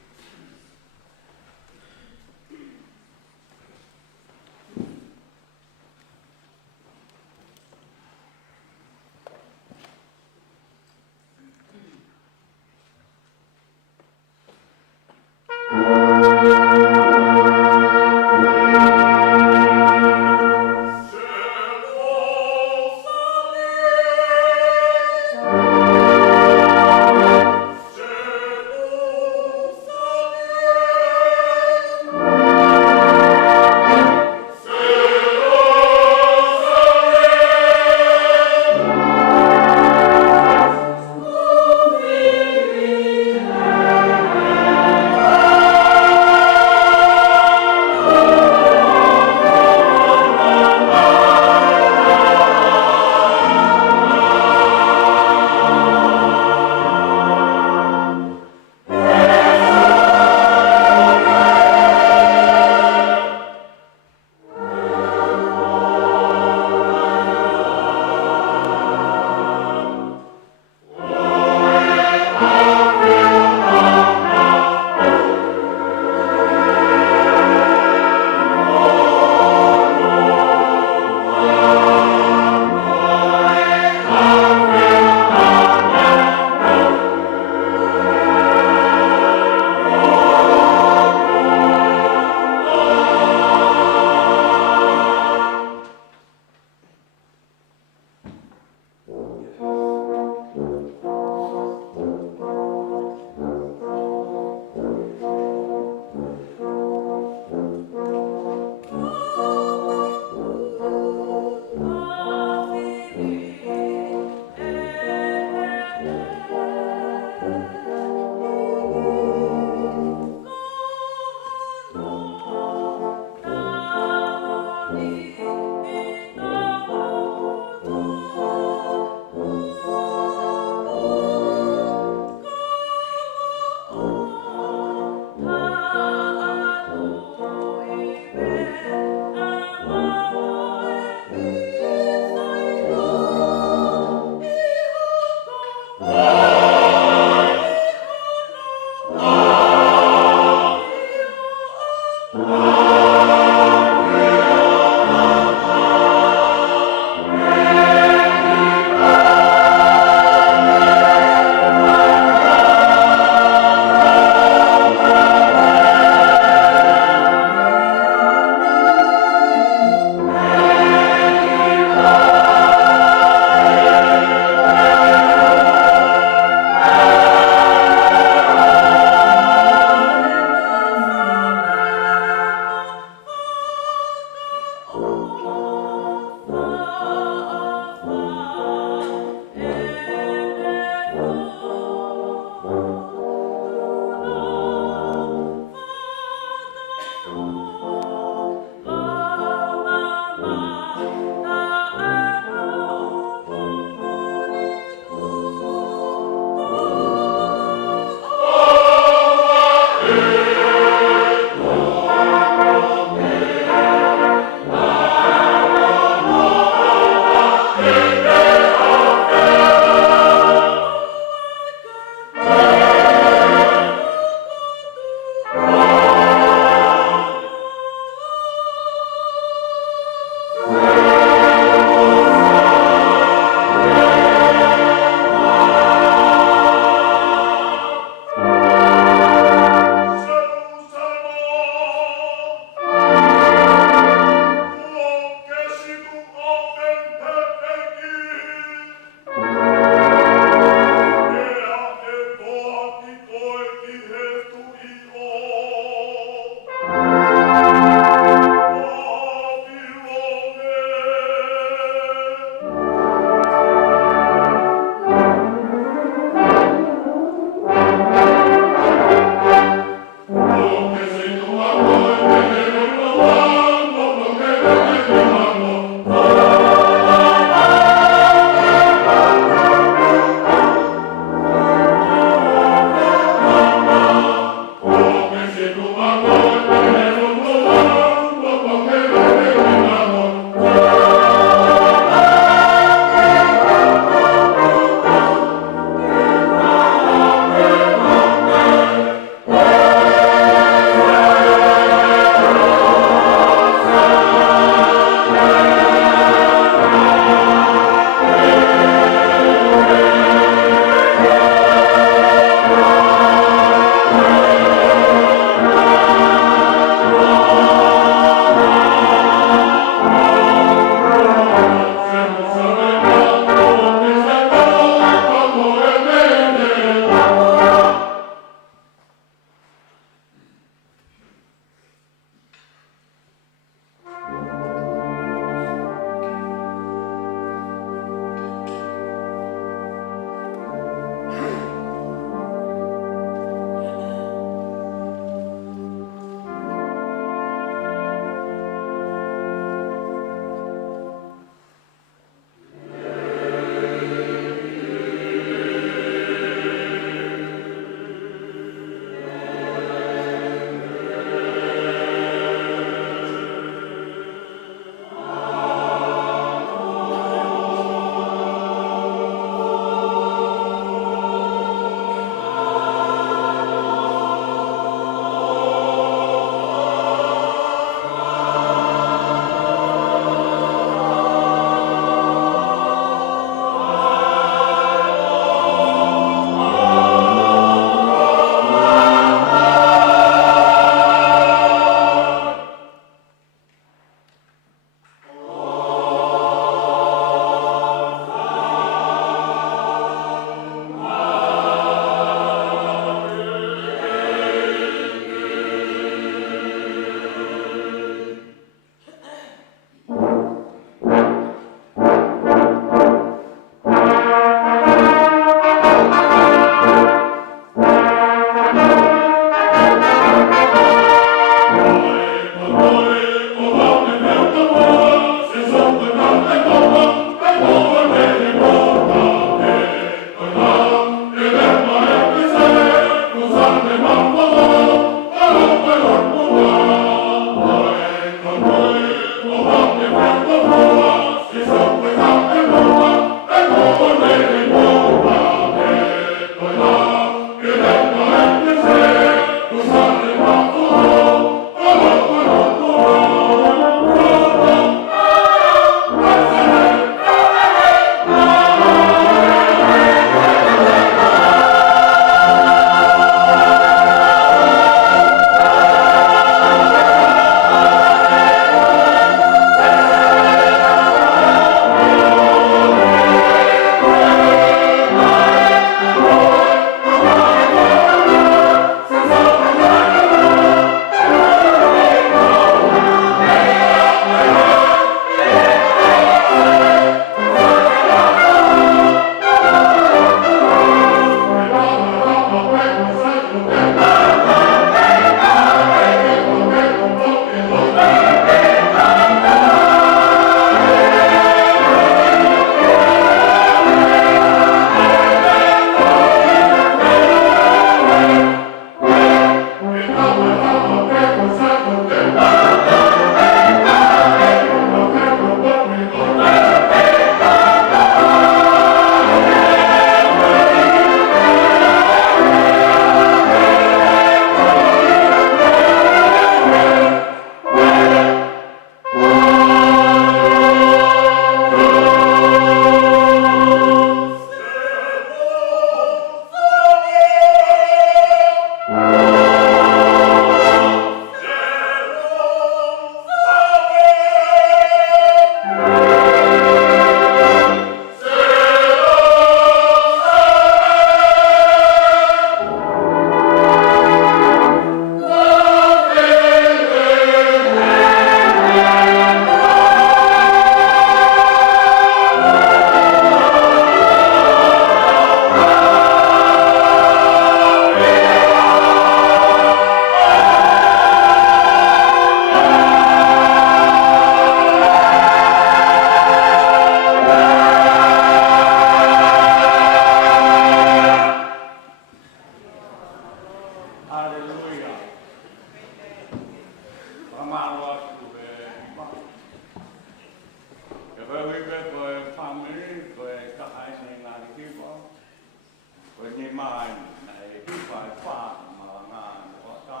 ni mai nei whai wha ma ngā whaka.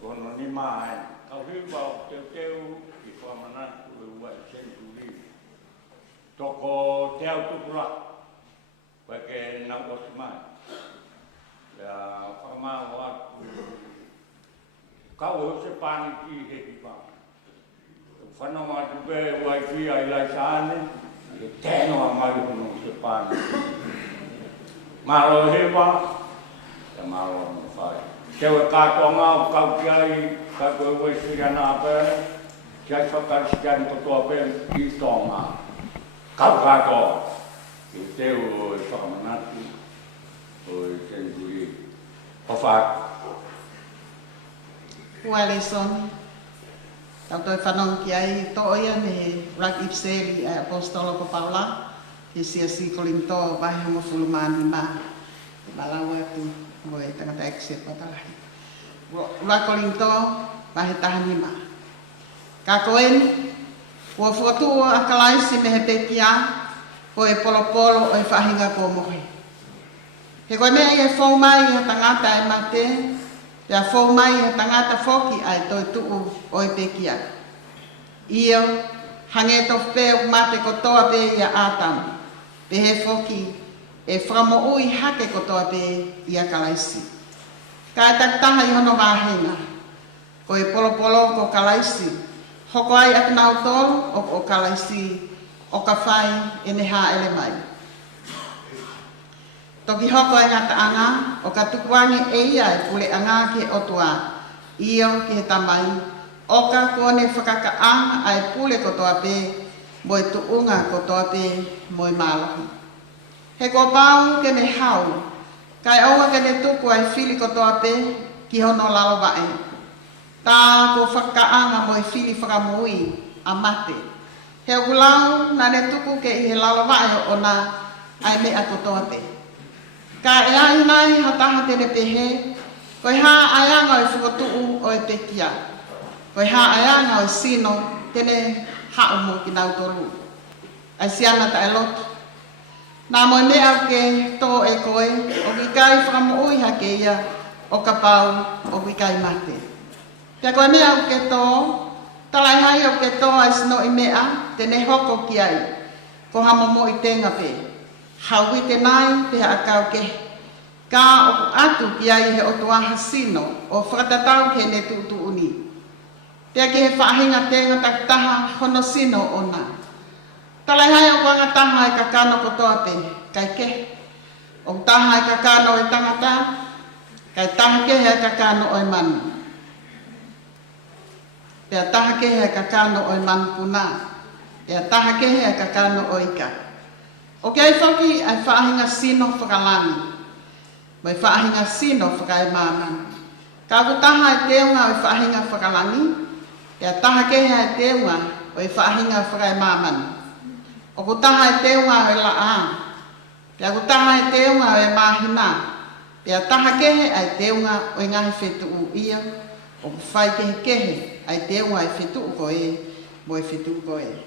Ko no ni mai kau hiwa o teu ki whamanatu e ua i senturi. Toko te au tukura. Koe ke nau osi mai. Ia whakamau atu. Kau e se pani ki he hiwa. Whanau atu pe ua i whia Ilaisaane. Ke tēnoa mai hono se pani. Malo hewa. Ia malo no whai. Tewe kātoa ngāo kau ki ai. Ka koe ua i whia nā pe. Kia i whakarisi kia ni totoa pe i tō ngā. Kau kātoa. Ke teo i whakamanatu. O i senturi. Hofak. Ua Ilaisaane. Tau toi whanau ki ai tō ia me rak ipseri ai apostolo ko Paula. He sia si kolinto vahe hongo fulumani ma. Malau atu mo e tangata ekse patalahi. Ura kolinto vahe tahani ma. Ka koen, ua fuatu o akalaisi me he pekia. Ko e polo o e whahinga ko mohi. He koe mea i e whau mai i tangata e mate. Pea whau mai i tangata whoki ai toi tuu o e pekia. Io, hange tof pe o mate ko toa pe i a ātam. Pe he whoki e whramo ui hake ko toa pe i a kalaisi. Ka e taktaha i hono wāhenga. Ko e polo ko kalaisi. Hoko ai akinau tolu o kalaisi. O ka whai e ne hā ele mai. Toki hoko e ngata anga, o ka tukuangi e ia e pule anga ke otua. Io ke he tamai, o ka kone whakaka anga ai pule kotoa pe, mo e tuunga kotoa pe, mo e mālohi. He ko pāu ke me hau, kai aua ke ne tuku ai whili kotoa pe, ki hono lalo vae. Tā ko whakaka anga mo e whili whakamui, a mate. He ulau na ne tuku ke i he lalawae o na ai mea kotoa pe. Ka e ai nai hataha tene pehe, koe hā aianga o i whukotuu o e pekia. Koe hā aianga o i sino tene hao mo ki nau tolu. Ai siana ta e lotu. Nā mo mea ke tō e koe, o ki kai whakamoui hake ia, o ka pau, o ki kai mate. Pea koe mea ke tō, talai hai o ke toa i sino i mea, tene hoko ki ai, ko hamo mo i tenga pe. Haui te nai pe akau ke. Ka oku atu ki ai he otuaha sino, o whakatatau ke ne tutu uni. Pea ke he whaahinga tenga taktaha hono sino ona. Talai hai o wanga taha e kakano ko toa pe, kai ke. O taha e kakano e tangata, kai taha ke he kakano o e manu. Pea taha ke he kakano o i manpuna. Pea taha ke he kakano o ika. O ke ai whaki ai whaahinga sino whakalangi. Mai whaahinga sino whakai māmani. Ka ku taha e teunga o i whaahinga whakalangi. Pea taha ke he ai teunga o i whaahinga whakai māmani. O ku taha e teunga o i laa. Pea ku taha e teunga o i māhina. Pea taha ke he ai teunga o i ngahi whetu ia. O ku whai kehe ai te unga e whitu ko e, mo e whitu ko e.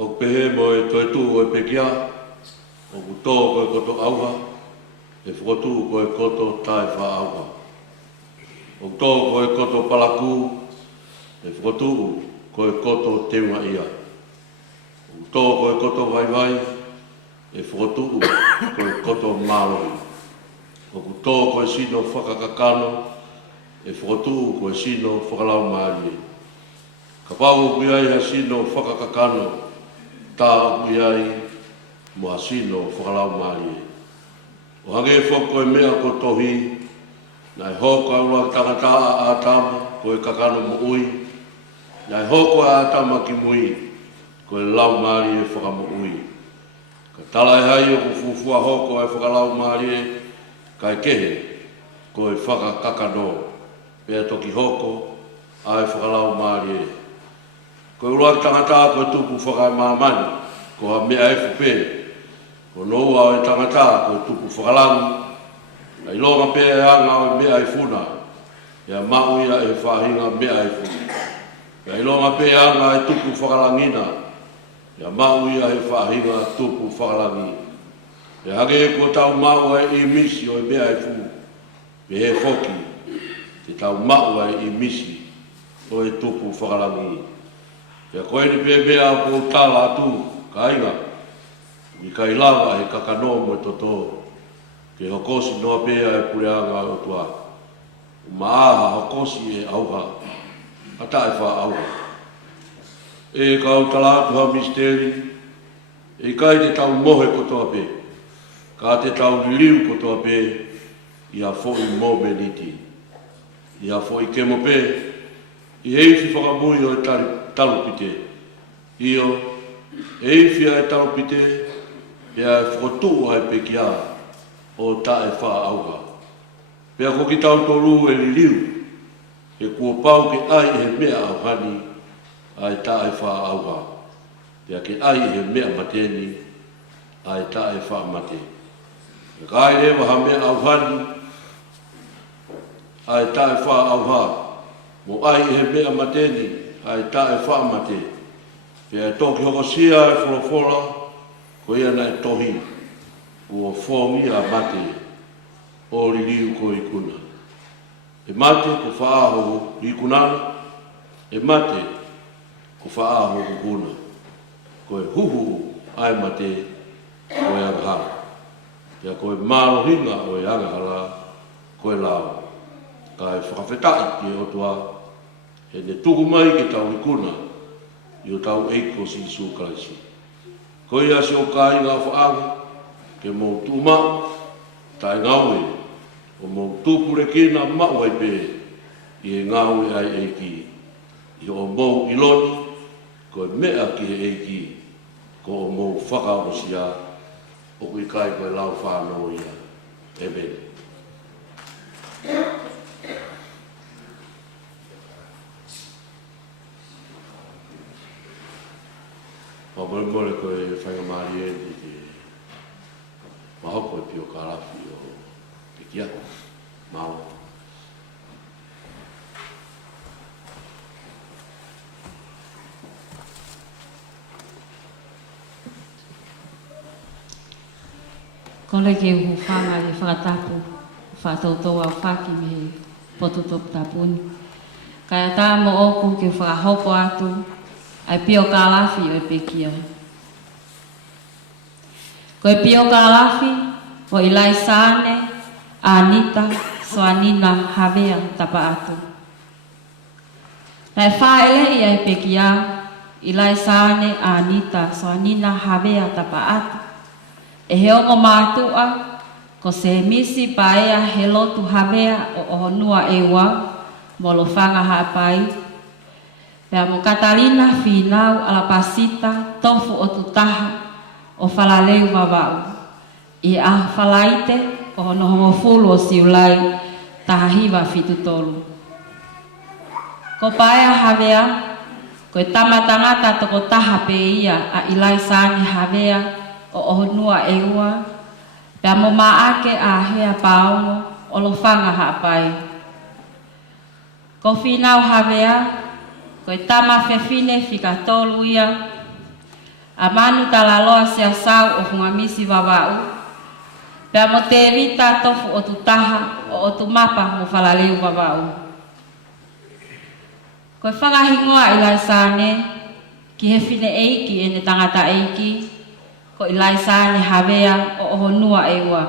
O pehe mo e toi tu o e pekia, o ku tō ko e koto auha, e whotu ko e koto tai wha auha. O tō ko e koto palaku, e whotu ko e koto te unga ia. O tō ko e koto vai, e whotu ko e koto māloi. O ku tō ko e sino whakakakano, e whotu ko e sino whakalau mārie. Ka pāu kui ai ha sino whakakakano, tā kui ai mo ha sino whakalau mārie. O hange whako e mea ko tohi, na e hoko aula tangata a atama ko e kakano mo ui, na e hoko a atama ki mui ko e lau mārie whakamo ui. Ka tala e hai o ku fufua hoko e whakalau mārie, kai kehe ko e whakakakano, pea toki hoko ai whakalau mārie. Ko e uruak tangata ko e tupu whakai māmani, ko ha mea e whupe, ko noua o e tangata ko e tupu whakalangu, na ilonga pea e anga o e mea e funa, ea mau ia e whahinga mea e funa. Pea ilonga pea anga e tupu whakalangina, e Ia mau ia he whahinga tupu whakalangi. E hage e ko tau mau ai I misi o mea e fu. Me he whoki. Te tau mau ai I misi o e tupu whakalangi. Ia koe ni pe mea po tala atu ka inga. I kai lava e kakano mo toto. Ke hokosi noa pea e pureanga o tua. Maaha hokosi e auha. Ata e wha auha. E kau talatu ha misteri. E kai te tau mohe kotoa pe. Ka te tau liu kotoa pe. Ia foi mo beniti. Ia foi kemo pe. I heifi whakamui o e talupite. Io, heifi a e talupite. Ia e whakotu ai pe kia. O ta e wha auha. Pea ko ki tau toru e liu. E kua pau ke ai e mea auhani. Ai ta e wha auha. Pea ke ai e mea mateni. Ai ta e wha mate. E kai rewa ha mea auhani. Ai ta e wha auha. Mo ai e mea mateni. Ai ta e wha mate. Pea e toki hokosia e wholofora. Ko ia na e tohi. Ua whongi a mate. O ririu ko I kuna. E mate ko Fai'aho I kunana. E mate ko Fai'aho ko kuna. Ko e huhu ai mate ko e angahara. Ia ko e marohinga o e angahara ko e lao. Ka e whakawhetai ki o tua. E ne tuku mai ke tau I kuna. I o tau eiko si Isu Karaisi. Ko ia si o kai ngā whaanga. Ke mō tūma. Tai ngaue. O mō tūpure kina mau ai pē. I e ngaue ai eiki. I o mō iloni. Ko e mea ki e eiki. Ko o mō whakaosia. O kui kai koe lau whānau ia. Amen. Ma more koe whainga maari e te mahoko e pio karafi o te kia. Mao. Kole ke hufanga e whakatapu, whakatautoa o whaki me potutopu tapuni. Kaya tā mo oku ke whakahoko atu, ai pio kalafi o e pekia. Ko e pio kalafi o Ilaisaane, Anita, Soanina, Havea, Tapa'atu. Nai whaele I ai pekia, Ilaisaane, Anita, Soanina, Havea, Tapa'atu. E heongo mātua, ko se misi paea he lotu Havea o ohonua ewa, molo whanga hapai. Pea mo Katalina Fiema'u alapasita tofu o tutaha o whalaleu wawau. I a whalaite o no homofulu o siulai tahahiwa fitutolu. Ko paea Havea, ko e tamatangata toko taha pe ia a Ilaisaane Havea o ohonua ewa. Pea mo maake a hea paongo o lo whanga hapai. Ko Fiema'u Havea, ko e tama whewhine whikatolu ia, a manu talaloa sia sau o hungamisi wawau. Pea mo te rita tofu o tutaha o o tumapa mo whalaleu wawau. Ko e whakahingoa Ilaisaane, ki he whine eiki e ne tangata eiki, ko Ilaisaane Havea o ohonua ewa.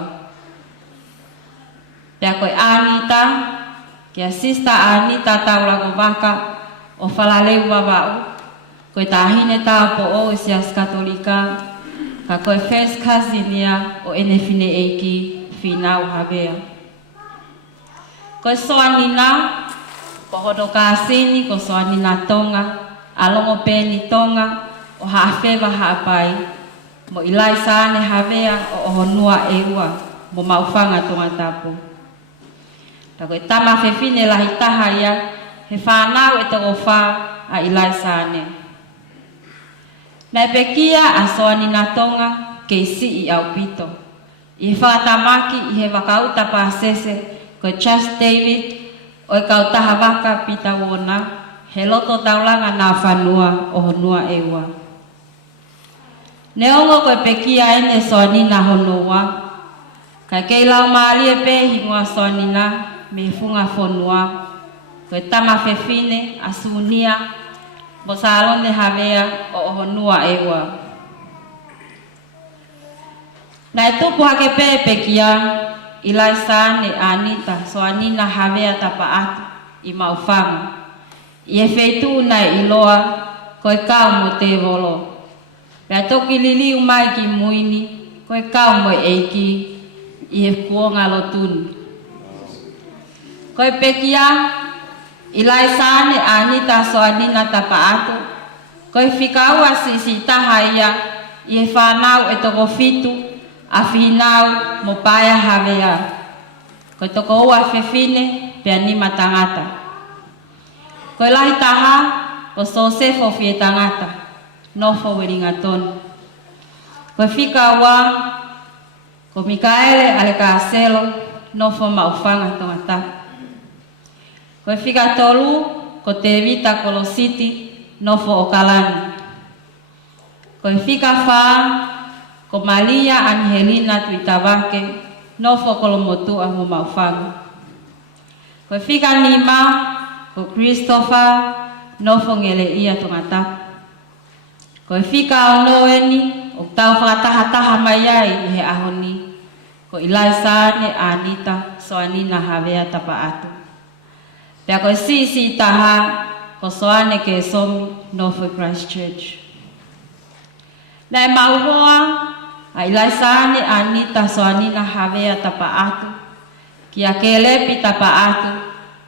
Pea ko Anita, ki a sista Anita taurako waka o whalaleu wawau. Ko e tahine tā po o Isias Katolika, ka ko e first cousin ia o ene whine eiki Fiema'u Havea. Ko e Soanina, ko hono kāsini ko Soanina tonga, alongo peni tonga o haafewa haapai, mo Ilaisaane Havea o ohonua eua, mo mauwhanga tonga tapu. Tako e tama whewhine lahi taha ia, he whanau e toko wha a Ilaisaane. Nai pekia a Soanina tonga ke isi I au pito. I whakatamaki I he wakauta pāsese ko Charles David o e kautaha waka pita wona he loto taulanga nā whanua o honua ewa. Neongo koe pekia ene Soanina honoa. Kai kei lau maalie pe hingoa Soanina me funga fonua. Koe tama fefine asunia mo salone Havea o honua ewa. Nai tupu hake pe pekia Ilaisaane Anita Soanina Havea Tapa'atu I maufanga. Ie feitu nai iloa koe kau mo te volo. Pea toki liliu mai ki muini koe kau mo eiki ie kuonga lotuni. Koe pekia Ilaisaane Anita Soanina Tapa'atu koe whikaua si taha ia ie whanau e toko fitu a whihinau mo paia Havea. Koe toko ua fefine pea nima tangata. Koe lahi taha o Sosefo fie tangata nofo weringatoni. Koe whikaua ko Mikaele ale kaaselo nofo maufanga tongata. Koe whika tolu ko te vita kolositi nofo o kalani. Koe whika whaa ko Maria Angelina tuitawake nofo kolomotua mo maufanga. Koe whika nima ko Christopher nofo ngele ia tongata. Koe whika o Noeni o tau whakataha mai ai he ahoni ko Ilaisaane Anita Soanina Havea Tapa'atu. Pea koe si taha ko soane ke somi nofo Christchurch. Nai mauhoa a Ilaisaane Anita Soanina Havea Tapa'atu kia kelepi Tapa'atu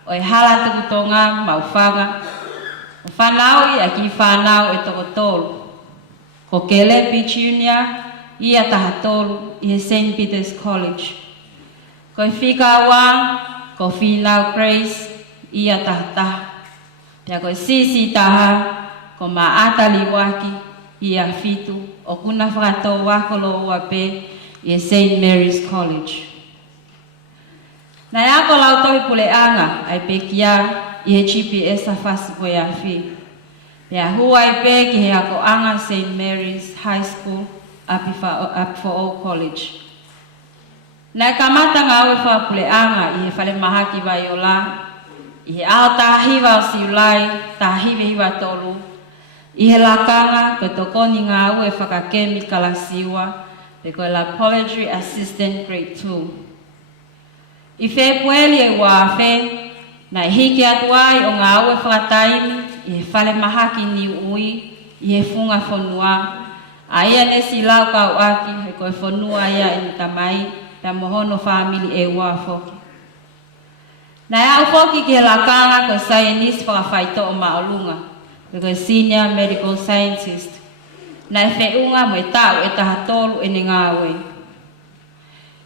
o e hala tukutonga maufanga o whanau I a ki whanau e toko tolu. Ko kelepi Junior ia taha tolu I St. Peter's College. Ko whikaua ko whinau Grace ia taha. Pea ko si taha ko maata liwaki ia fitu o kuna whakatou wakolo ua pe I St. Mary's College. Nai ako lau tohi puleanga ai pekia I he GPS a whasipo ia fi. Pea huai pe ki he ako anga St. Mary's High School up for all college. Nai kamata ngā ue whapuleanga I he whale mahaki vai o la. I he ao tahiwa o siulai, tahiwe hiwa tolu. I he lakanga koe tokoni ngā ue whakakemi kalasiwa pe koe la Poetry Assistant Grade 2. I Februari e wafe, na hiki atuai o ngā ue whakataimi I he whale mahaki ni ui, I he funga whanua. A ia nesi lau kau aki he koe whanua ia I tamai, pea mohono family e wafoki. Na au foki ki he lakanga koe scientist whakawhaito o maolunga, pe koe senior medical scientist. Na e whiunga mo e tau e taha tolu e ne ngā ue.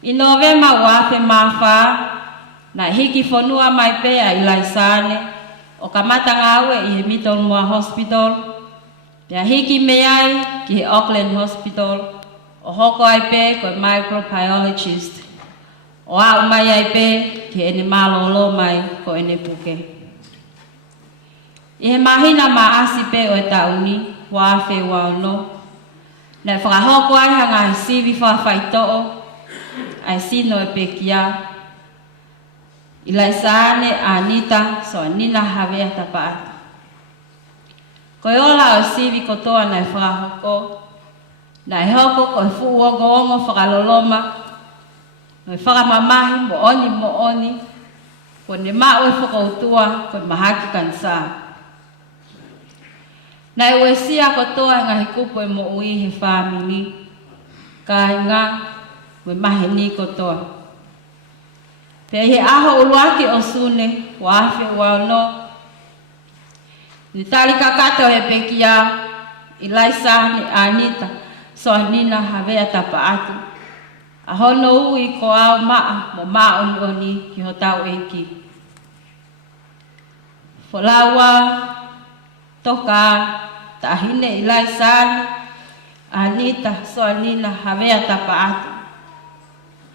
I Novema wafe mawha, na hiki whanua mai pea Ilaisaane, o kamata ngā ue I he Middlemore Hospital, pea hiki meai ki he Auckland Hospital, o hoko ai pe koe microbiologist, o au mai ai pe ki ene malolo mai ko ene puke. I he mahina maasi pe o e tauni, wafe wauno, na e whakahoko ai hanga he sivi whawhaitoo, ai sino e pekia, Ilaisaane Anita Soanina Havea Tapa'atu. Koe ola o sivi kotoa na e whakahoko, na e hoko koe fuuogo whakaloloma, no e whakamamahi mo oni, ko ne mao e whakautua koe mahaki kansa. Na e uesia kotoa ngahi kupo e mo ui he family, ka inga we mahi ni kotoa. Te he aho uluaki o sune, wafe wauno, ni tali kakata he pekia Ilaisaane Anita Soanina Havea Tapa'atu. Ahono ui ko au maa mo maa oni ki ho tau eiki. Folawa toka tahine Ilaisaane Anita Soanina Havea Tapa'atu.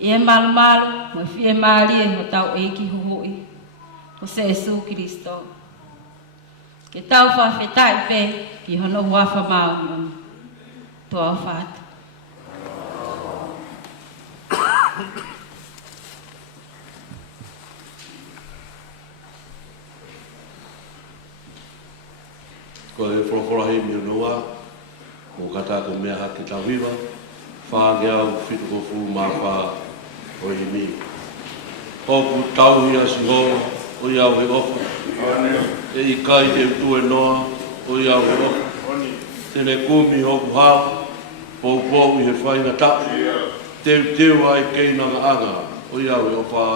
Ie malu mo Fiema'u e ho tau eiki huhui ko se Jesu Kristo. Ke tau whawhetai pe ki hono wafa mauni. toa whaata. Ko e whorahora hei mi noa, mo kata ko mea haki tawiwa, whāngea o whitu ko fu mā whā o i mi. Oku tauhi a si ho, o iau he ofa. E i kai te utu e noa, o iau he ofa. Tene kumi hoku hao, pou pou i he whainga tapu. Teu ai kei nanga anga, o iau he ofa.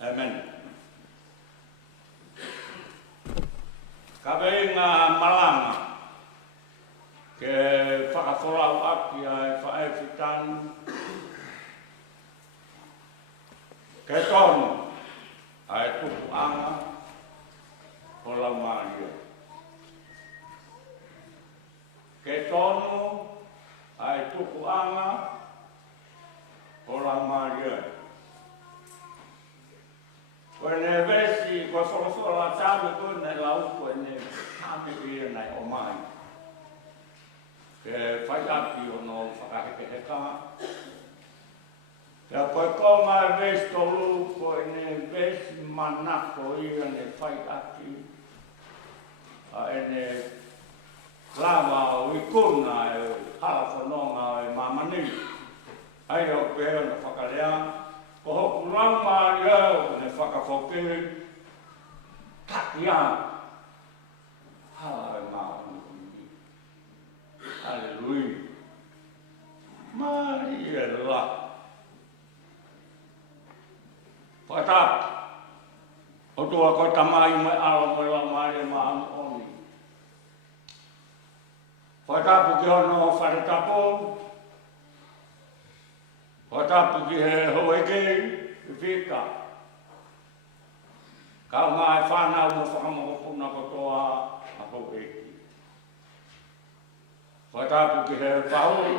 Amen. Kabenga malanga ke whakakorau aki ai whae tanu. Ke tonu, ai tuku anga, o lau maria. Ke tonu, ai tuku anga, o lau maria. Koe ne vesi, koe whakawhara tāme koe nei lau, koe ne tāme ia nei o mai. Ke whaiaki o no whakaheke heka. Kia koe konga e vesi tolu, koe ne vesi manako ia ne whaiaki. A e ne klawa o ikuna e hala whanonga e mamani. Ai o pēra na whakalea. Ko hoku rauma iau ne whakawhokere taki a hala e maunui. Halleluia. Mai e la. Whakatap. O tua ko tamai mai ala mai la mai e maunui. Whakatapu ki hono whakatapu. Whatapu ki he hoekei, i whika. Kau mai whanau mo whakamokopuna kotoa a hoeki. Whatapu ki he whahuru.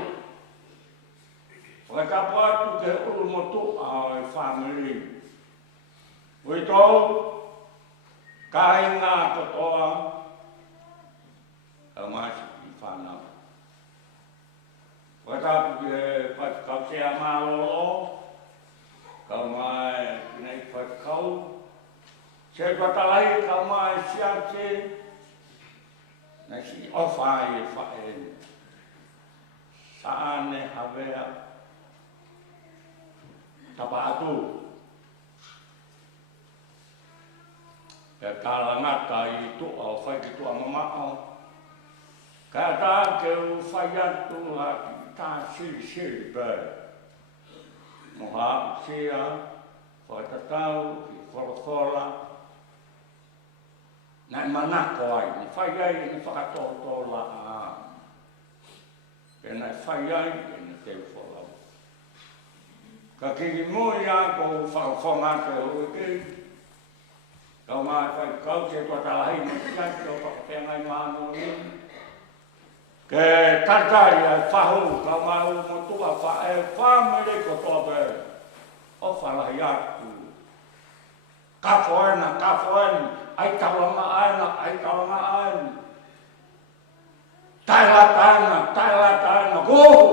Whatapu atu ki he urumotu a e whamiri. Ui tau, kai ngā kotoa, kau mai i whanau. Whatapu ki he whatakau sea mālolo, kau mai nei whatakau. Se whatalai kau mai siate, nei si ofai e whaen. Soanina, Havea, Tapa'atu. E kālangata i tua o whai ki tua mamao. Ka tā ke u whaiatu haki. Tā siri bē. Moha sia, whaitatau, ki wholawhola. Nai manako ai, ni whaiai ni whakatotola a. E nai whaiai e ni te wholau. Ka kiri mui a ko whakawhonga te hoeki. Kau mai whaikau te tuatalahi ni siaki o whakatengai māno ni. Ke tartari ai whahu, kau mai o motua whae whamere ko tobe o whalahi atu. Ka whoena, ai tawanga aina. Tailata aina, gohu!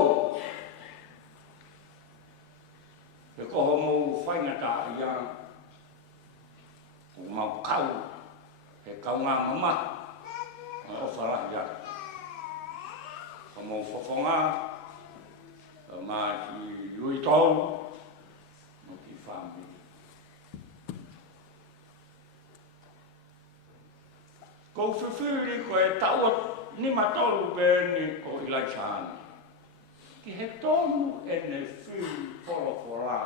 Ke koho mou whaingata ia, ko mau kau, he kau ngā mama, o whalahi atu. Mo whawhonga, mā ki ui tau, mo ki whāmi. Ko whiwhiri ko e taua ni matolu bēni o Ilaisaane. Ki he tonu e ne whiri wholawhora.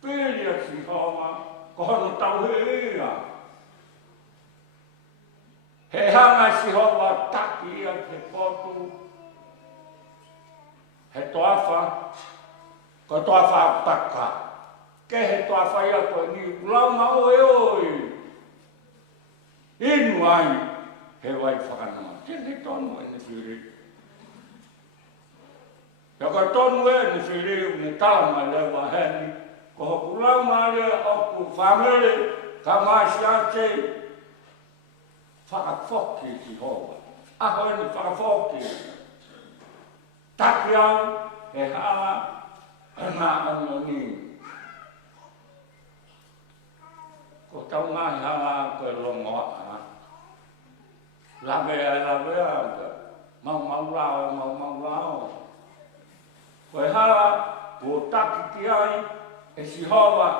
Pēria si hoa, ko hono tau he ia. He hanga si hoa taki ia te potu. He toafa, ko toafa paka. Ke he toafa ia koe ni ulauma oi. Inu ai, he wai whakanoa. Tēne tonu e ne whiri. Ia koe tonu e ne whiri ne tāma lewa heni. Ko hoku ulauma rea oku whamere, ka maisi ate. Whakawhoki ki hoa. Aho e ni whakawhoki. Taki au, he hala, he ngā ono ni. Ko tau ngahi hala koe longoa. Lavea, mau lao. Koe hala, ko taki ki ai, e si hoa,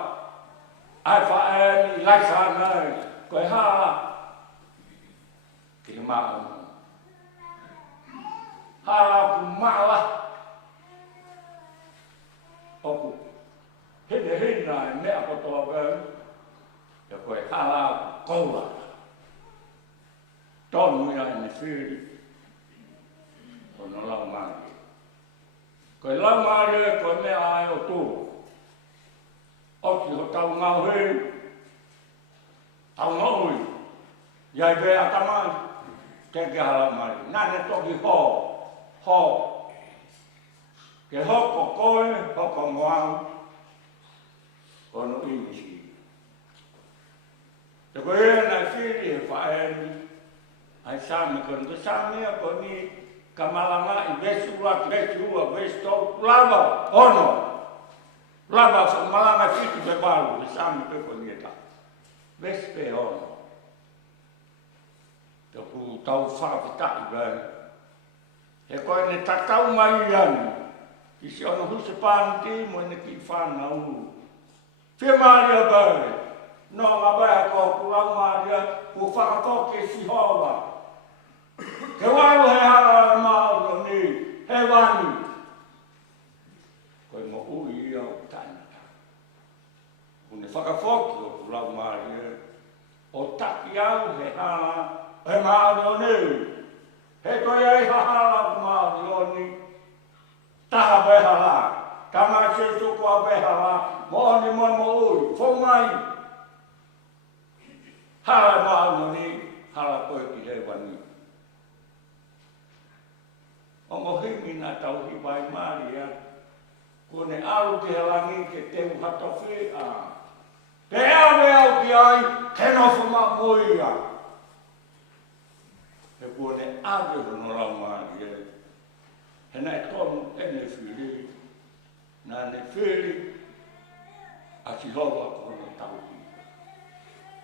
ai whae ni Ilaisaane. Koe hala, Fiema'u. Hala ku mala. Oku hina e mea kotoa pēr. Ja koe hala koula. Tonu ia e ne whiri. Ono lau maki. Koe lau maare koe mea ai o tō. Oki ho tau ngau hei. Tau ngau hei. Iai bea tamai. Teke hala maare. Nane toki ho. Ho. Ke hoko koe, hoko moau. Kono inisi. Te koe ea nai whiri he whaeni. Ai sāmi koe. Te sāmi a koe ni kamalanga i vesu atu, vesu ua, vesu tau, lava, ono. Lava sa malanga whitu pe balu, te sāmi pe koe ni e ta. Vesu pe ono. Te ku tau whakapitaki gai. He koe ne tatau mai anu. Ki si ono huse pānti, mo ne ki whanau. Fiema'u gai. No ngā bea ko kurau maria, ku whakakoke si hoa. Ke waro he hara mao ni, he wani. Koe mo ui ia o tainata. Kune whakafoki o kurau maria. O taki au he hara, he mao ni. He toi ei hahara mao ni. Taha behara. Tama se sukua behara. Mo ni mo ui. Fo mai. Hara mao ni. Hara koe ki he wani. O mo himi na tau hi vai maria. Kone alu te halangi ke teu hatofi a. Te awe au ki ai, ke nofo ma moia. He kone awe hono rau maria. He nai tonu ene whiri. Nā ne whiri. A si hoa kono tau hi.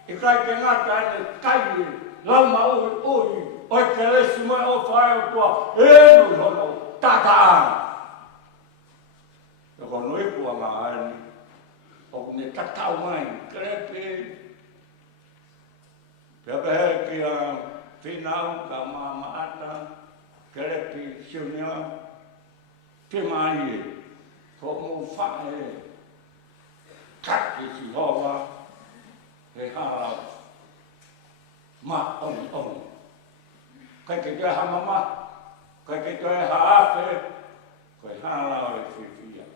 E kai ke ngata ene kai lau ma ui. Oi ke lesi mai o whae o tua, enu hono, tataan. E kono i kua ngā ani, o kune tatau mai, krepe. Pea pehe ki a Fiema'u ka maata, krepe siunia, Fiema'u, ko mu whae, kaki si hoa, he hara, ma oni. Kai ke tue ha mama, kai ke tue ha afe, kai hala o e whiwhia.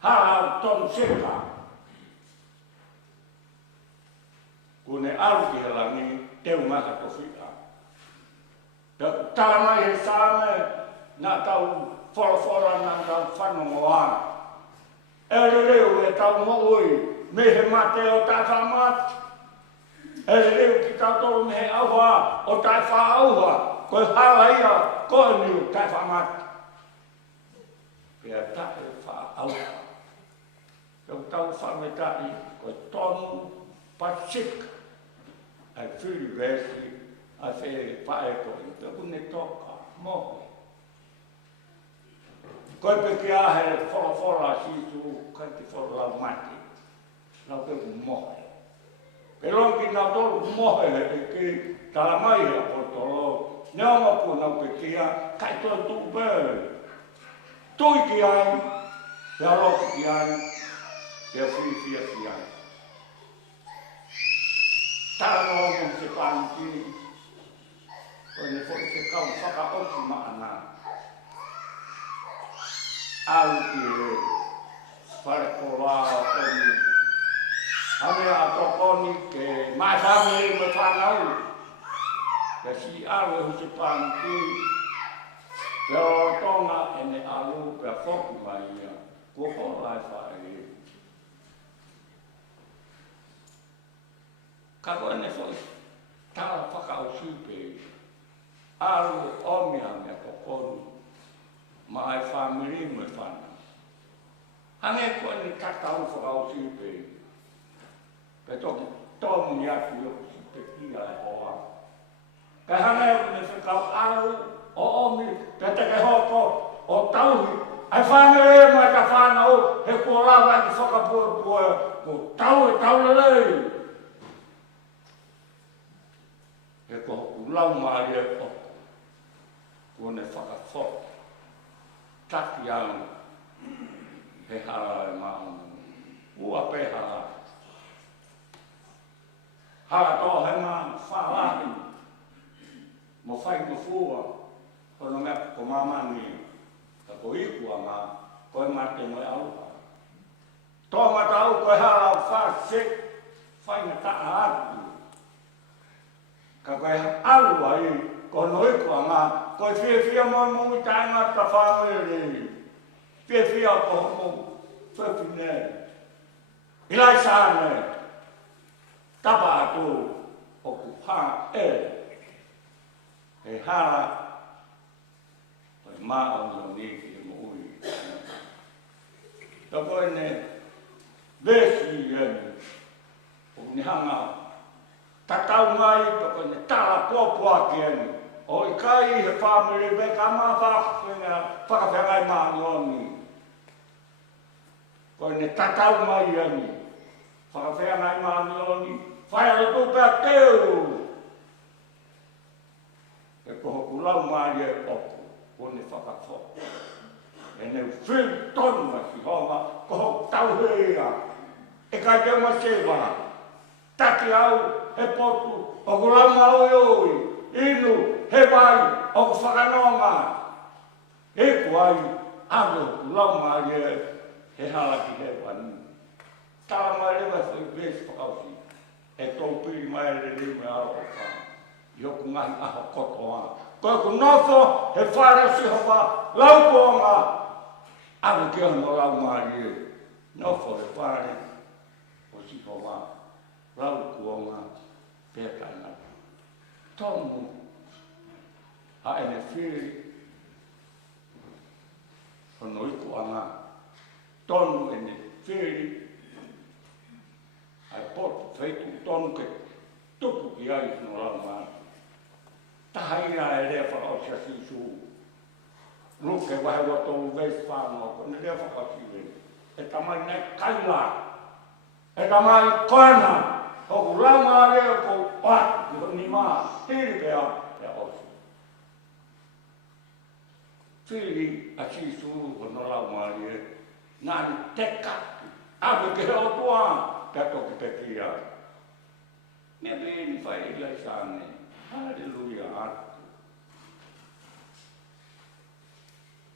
Hala o ton seka. Kune aru ki helangi, teu maha to whia. Tala mai he sāme, nā tau whora nā tau whanongo ana. E reu e tau mo'ui, me he mate o tā whamat. E reu ki tau tolu me he auha, o tai wha auha, koe hala ia, koe niu, tai wha mati. Pea tae wha auha. Kau tau wha me tai, koe tonu pasik, ai whiri vesi, ai whe whae koe, te kune toka, mohi. Koe pe ki ahe whora sisu, kai te whora lau mati, lau pe mohi. Ke longi nā tolu mohe e ki tala mai a potolo. Ne oma ku nau pe kia, kai toi tu bēi. Tui ki ai, te aloki ki ai, te whiwhia ki ai. Tara no omo se pānti, koe ne fwoi se kau whakaoki maana. Au ki e, whare kola o tonu. Havea a tokoni ke mai whamiri me whanau. Ke si aru e husi pānti. Ke o tonga e ne alu pe whoki mai ia. Ko horai whae. Ka koe ne whoi. Tala whakau sipe. Aru omia me tokoni. Mai whamiri me whanau. Hange koe ne tatau whakau sipe. Pe toki tomu ni atu yo si pe kia e hoa. Ka hana e kune whekau aru o omi, pe teke hoko o tauhi. Ai whane e mai ka whanau, he kua lawa ki whakapua ko tau e taulelei. He kua hoku lau maari e oko. Kune whakafok. Taki au. He hara e maungu. Ua pe hara. Hara tō he ngā whālahi. Mo whai mo fua. Kono mea ko mamani. Ka ko i kuanga ko mate mo au to mata au ko hala fa se fai na ta a ka ko au ai ko noi kuanga ko fie mo ta na ta fa me fie ko mo fa fine Ilaisaane Tapa'atu o ku ha e hala o ma o ni ki mo ui to ko ne vesi o ni hanga tatau mai to ko ne tala po ki o i kai he family be ka ma fa fa ka fa ma ni ko ne tatau mai ani Havea ngai maani Fai'aho tu pea teu. E koho kulau maari e oku, kone whakafo. E ne whiu tonu a si homa, koho tauhea. E kai te ma sewa, taki au, he potu, o kulau maui oi, inu, he vai, o ku whakanonga. E kuai, ando kulau maari e, he halaki he wani. Tala mai rewa whai besi whakausi. E tau piri mai re re me aro o whana. Ioku ngahi aho koto ana. Koe ku nofo, he whare si hopa, lau koanga. Aru kia no lau maari e. Nofo he whare, o si hopa, lau koanga, peka ina. Tomu, a ene whiri, hono iku anga. Tonu ene whiri, ai pot feitu tonu ke tupu ki ai no lau maari. Tahaina e rea whakaosia sisu. Ruke wahe watou veis whanau, ko ne rea whakasiwe. E tamai nei kaila. E tamai koena. Hoku lama rea ko pat, ni maa, tiri pea, e osi. Whiri a sisu ko no lau maari e. Nani te kaki. Awe ke heo tua, te toki te kia. Mea bini whai Ilaisaane. Halleluja atu.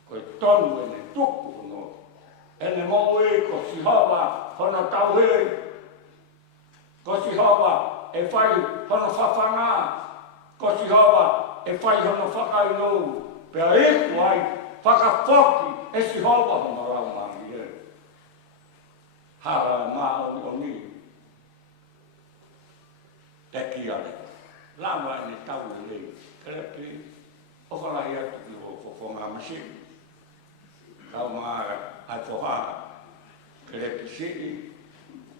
Koe tonu ene tuku no. Ene mo e ko si hawa hono tauhei. Ko si hawa e whai hono whawhanga. Ko si hawa e whai hono whakainou. Pea e kuai whakawhoki e si hawa hono raumari e. Hala maa o ni. Te kia le. Lama ene tau e lei, kerepi, o whalahi atu ki o whonga masini. Kau maa ai whoha, kerepi siri,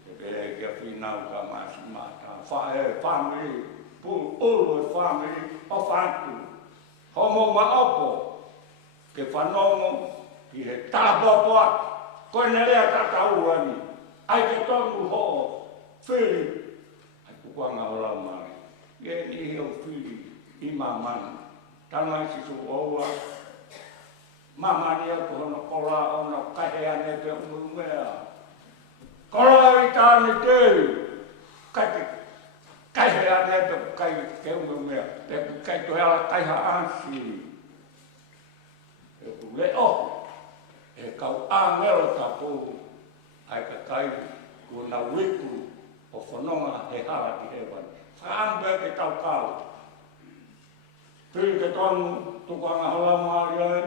e pere kia whinau ka maasi mata. Whae family, pu ulu e family, o whantu. Homo ma opo, ke whanongo, ki he talapopoa, koe ne rea tatau ani. Ai ke tonu ho, whiri, ai kukuanga o lau maa. Ye ni heo whiri i mamani. Tana si su oua. Mamani au ko hono kola ono kahe ane pe umumea. Kola i tāne teu. Kahe ane pe kai ke umumea. Pe kai to ela kaiha ansi. E ku leo. E kau angelo tapu. Ai ka kai ku na wiku o whanonga he hara ki he wani. Whaambe ke tau kau. Piri ke tonu, tukanga hala maari ai,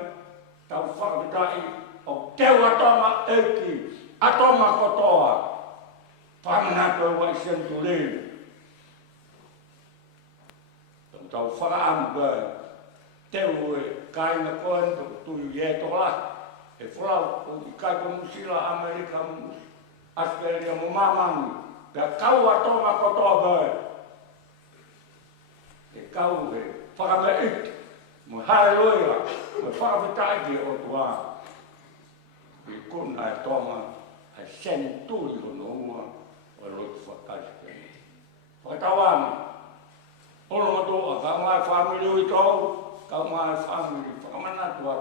tau whakapitai o teu atonga eki, atonga kotoa. Whamana koe wai senturi. Tau whakaambe, teu e kaina koen, tui e tola. E whalau, i kai ko musila Amerika, Australia, mo mamani. Pea kau atonga kotoa bai. E kau he whakame iti, mo haleluia, mo whakapitai ki o tua. I kuna e tonga, e senturi o noua, o lotu whakaisi. Whakatawani, ono matua, kau mai family ui tau, kau mai family, whakamanatua.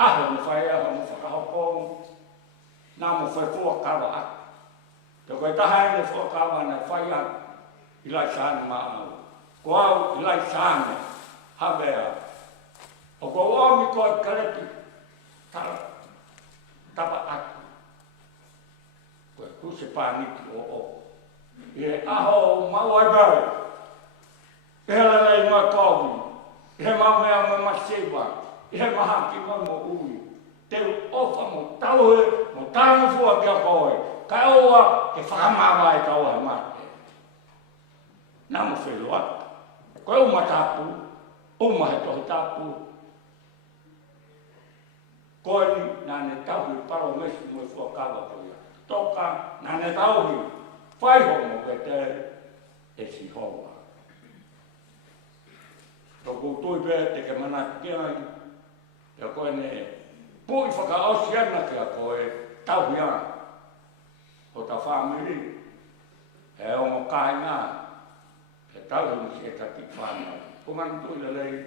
Aho mo Fai'aho mo whakahopong, nā mo whaifua kawa atu. Te koe tahai ne whakawa na Fai'aho, Ilaisaane maau. Ko au Ilaisaane, Havea. O ko omi ko e karepi Tapa'atu. Ko e kuse pāniki o. E aho mau ai bau. E lalei mai kovi. E mau mea me masewa. E maha ki mai mo ui. Teu ofa mo tauhe, mo tāna fua kia koe. Kai oa ke whakamawa e tau hai mate. Nā mo wheloata. Koe uma tāpu. Uma he tohi tāpu. Koe ni nāne tauhi paro mesu mo e fua kawa koia. Toka nāne tauhi. Fai'aho mo ke te e si hoa. Toko tui pē te ke manaki ki ai. Ia koe ne pui whakaosi ana kia koe tauhi ana. O ta whamiri. E ongo kai ngā. E tauhi ni si e taki whanau. Ko man tui le lei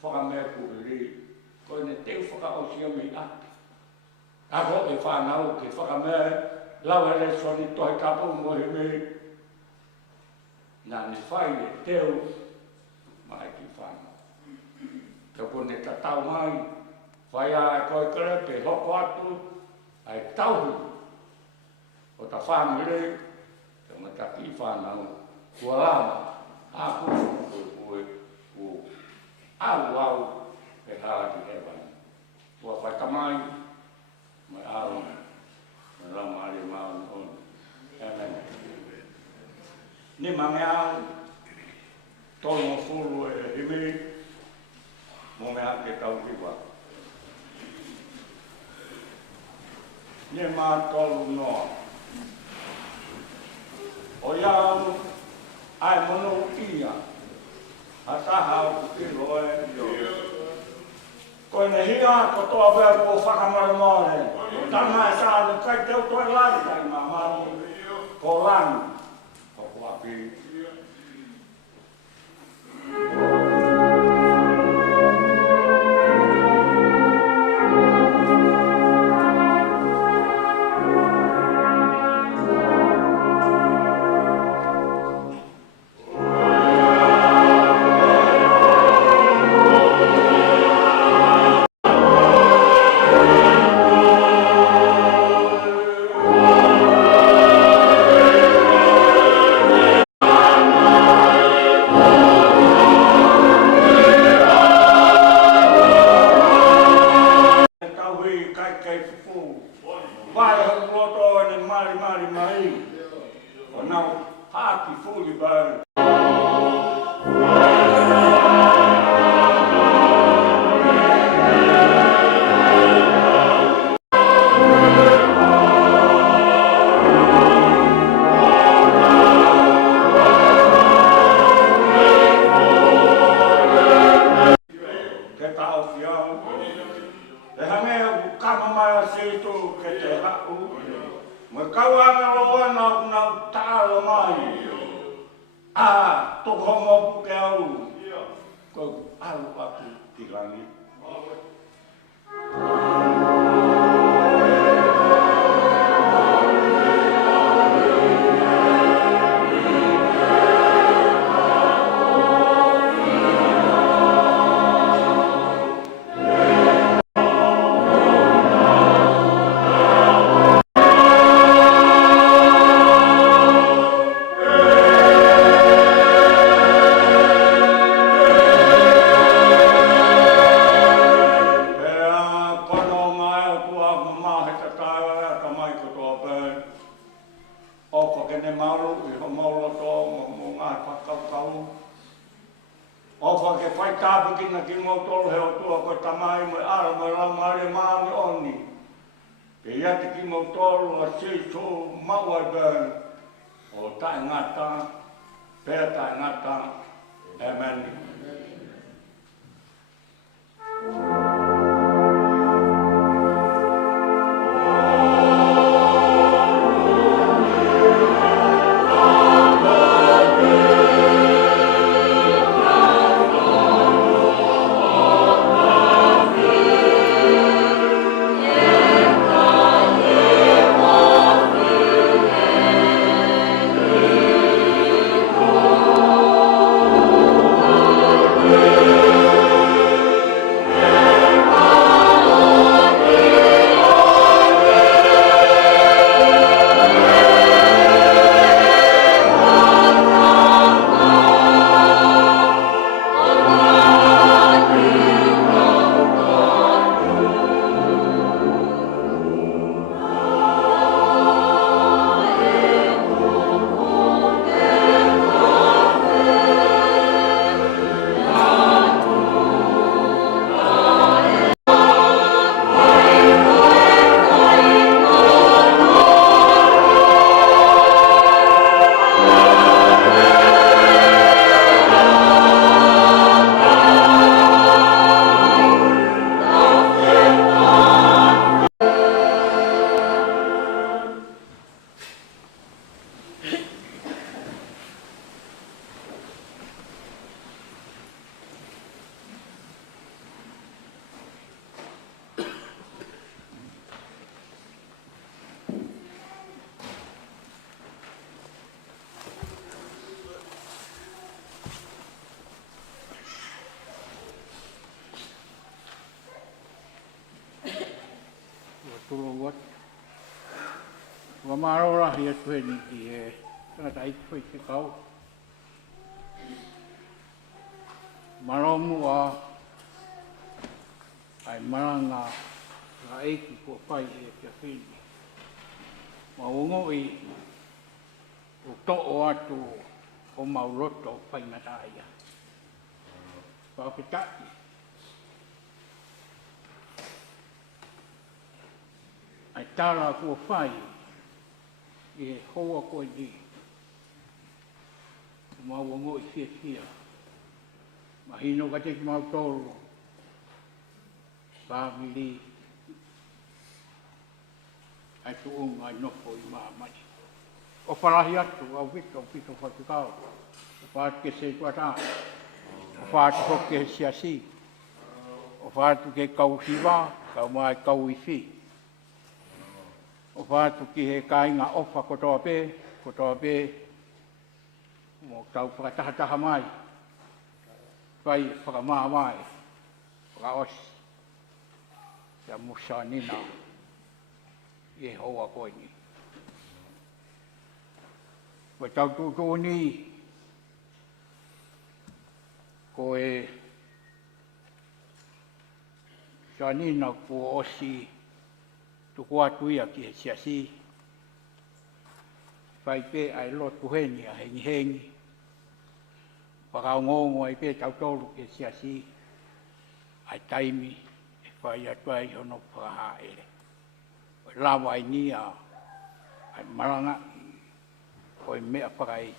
whakamea kuhiri. Koe ne teu whakaosi ami ati. Ako e whanau ke whakamea lau ele soni tohi kapu mo he mei. Nā ne whai e teu mai ki whanau. Ka kone ka tau mai, whai a e koe kere pe hoko atu, ai tauhi. O ta whanere, ka mata ki whanau, kua lama, a kufu koe koe, au e hāki e wani. Kua whai tamai, mai aro, mai lama ari mau ni honi. Amen. Ni mange au, tolu mo fulu e himi, mo me hake tau kiwa. Ni mā tolu noa. O iau, ai mono ia, a taha o kilo e. Koe ne hia ko toa bea ko whakamare mare. Tama e sāne kai teu toi lai kai mā maro. Ko lani. Ko kuapi. tulu wat. Wa marora hi atu e ni ki e tangata i fai te kau. Maromu a ai maranga la eiki kua pai e te whini. Ma ungo i o to'o atu o mauroto o whainata ia. Whakitaki. Ai tāra kua whai i e hoa koe ni. Ma ungo i fia fia. Ma hino ka teki mau tōru. Family. Ai tuunga ai nofo i māmani. O wharahi atu, au vito, pito whakikau. O whaatu ke se tuatā. O whaatu hoke he siasi. O whaatu ke kau hiwa, kau mai kau i whi. O whaatu ki he kāinga ofa kotoa pē, mo tau whakatahataha mai. Whai whakamaa mai, whakaosi. Ia mo Soanina, i e hoa koe ni. Wa tau tūtū ni, ko e Soanina kua osi tuku atu ia ki he siasi. Whai pē ai lotu heni a hengi hengi. Whakaongongo ai pē tau tōru ki he siasi. Ai taimi, e whai atu ai hono whakaha ere. Lawa ai ni a ai maranga. O e mea whakai.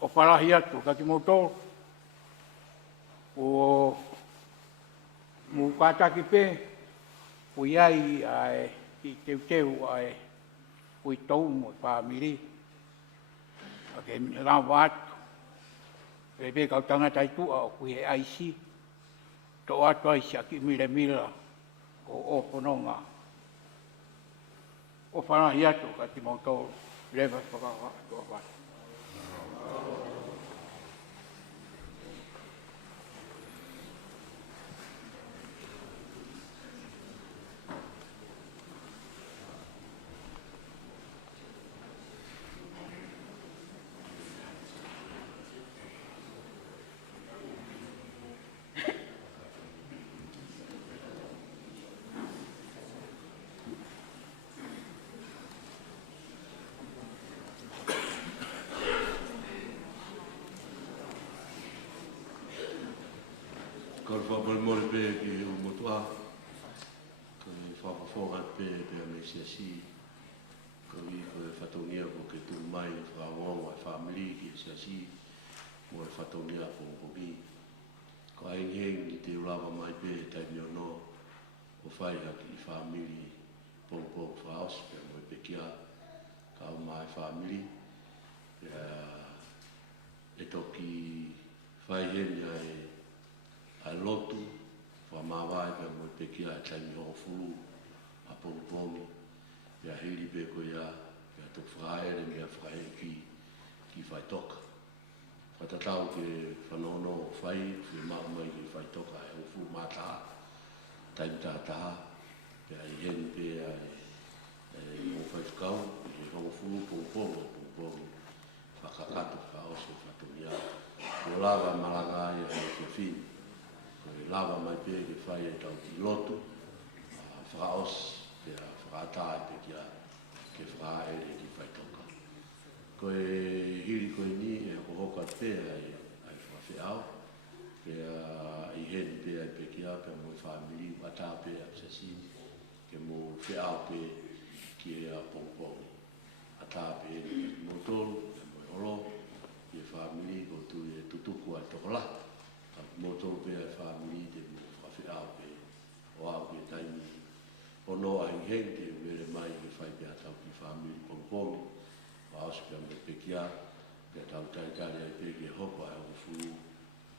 O parahi atu, ka ki moto. O mu kātaki pē. O iai ai ki teu ai ui tau mo i whamiri. A ke rawa atu. E pē kau tangata i tua o kui he aisi. Tō atu aisi a ki mire mira o opononga. O whanahi atu ka ki moto. Lewa whakaha tua whai. Ka whapalmore pē ki o motua, ka whakawhonga pē a me siasi, ka koe whatongia ko ke tū mai whakaongo ai whamiri ki e siasi, mo e whatongia ko hoki. Ka heng i te urawa mai pē taimi o no, o whaiha ki whamiri, pongpong whaos, pē mo e pekia, ka o mai whamiri, e toki whaiheni ai lotu, wha mawai pia mo te kia a taimi o fulu, a pongpongi, pia hiri pe ko ia, pia tuk whaere mea whae ki whai toka. Whatatau ke whanono o whai, Fiema'u mai ki whai toka e o fulu mātaha, taimi tātaha, pia i heni pe ai o whai whakau, i o fulu pongpongi, whakakatu whaoso whatungia, o lawa malanga e o whiawhini. Koe lawa mai pē ke whai e tau ki lotu, whakaos, pia whakata e pe kia ke whakaere ki whai toka. Koe hiri koe ni e ho hoka pē ai whawhiao, pia i heni pē ai pe kia, pia mo i whamiri, wata pē a sasi, ke mo whiao pē ki e a pongpongi. Ata pē mo tolu, pia mo i olo, i e whamiri, ko tu e tutuku ai tokola. Moto pe a family de mo whawhiao pe o au pe taimi. O no a heng te were mai ke whai pe a tau ki family pongpongi. O aus pe a me pekia, pe a tau taikare ai pe ke hopa e o furu.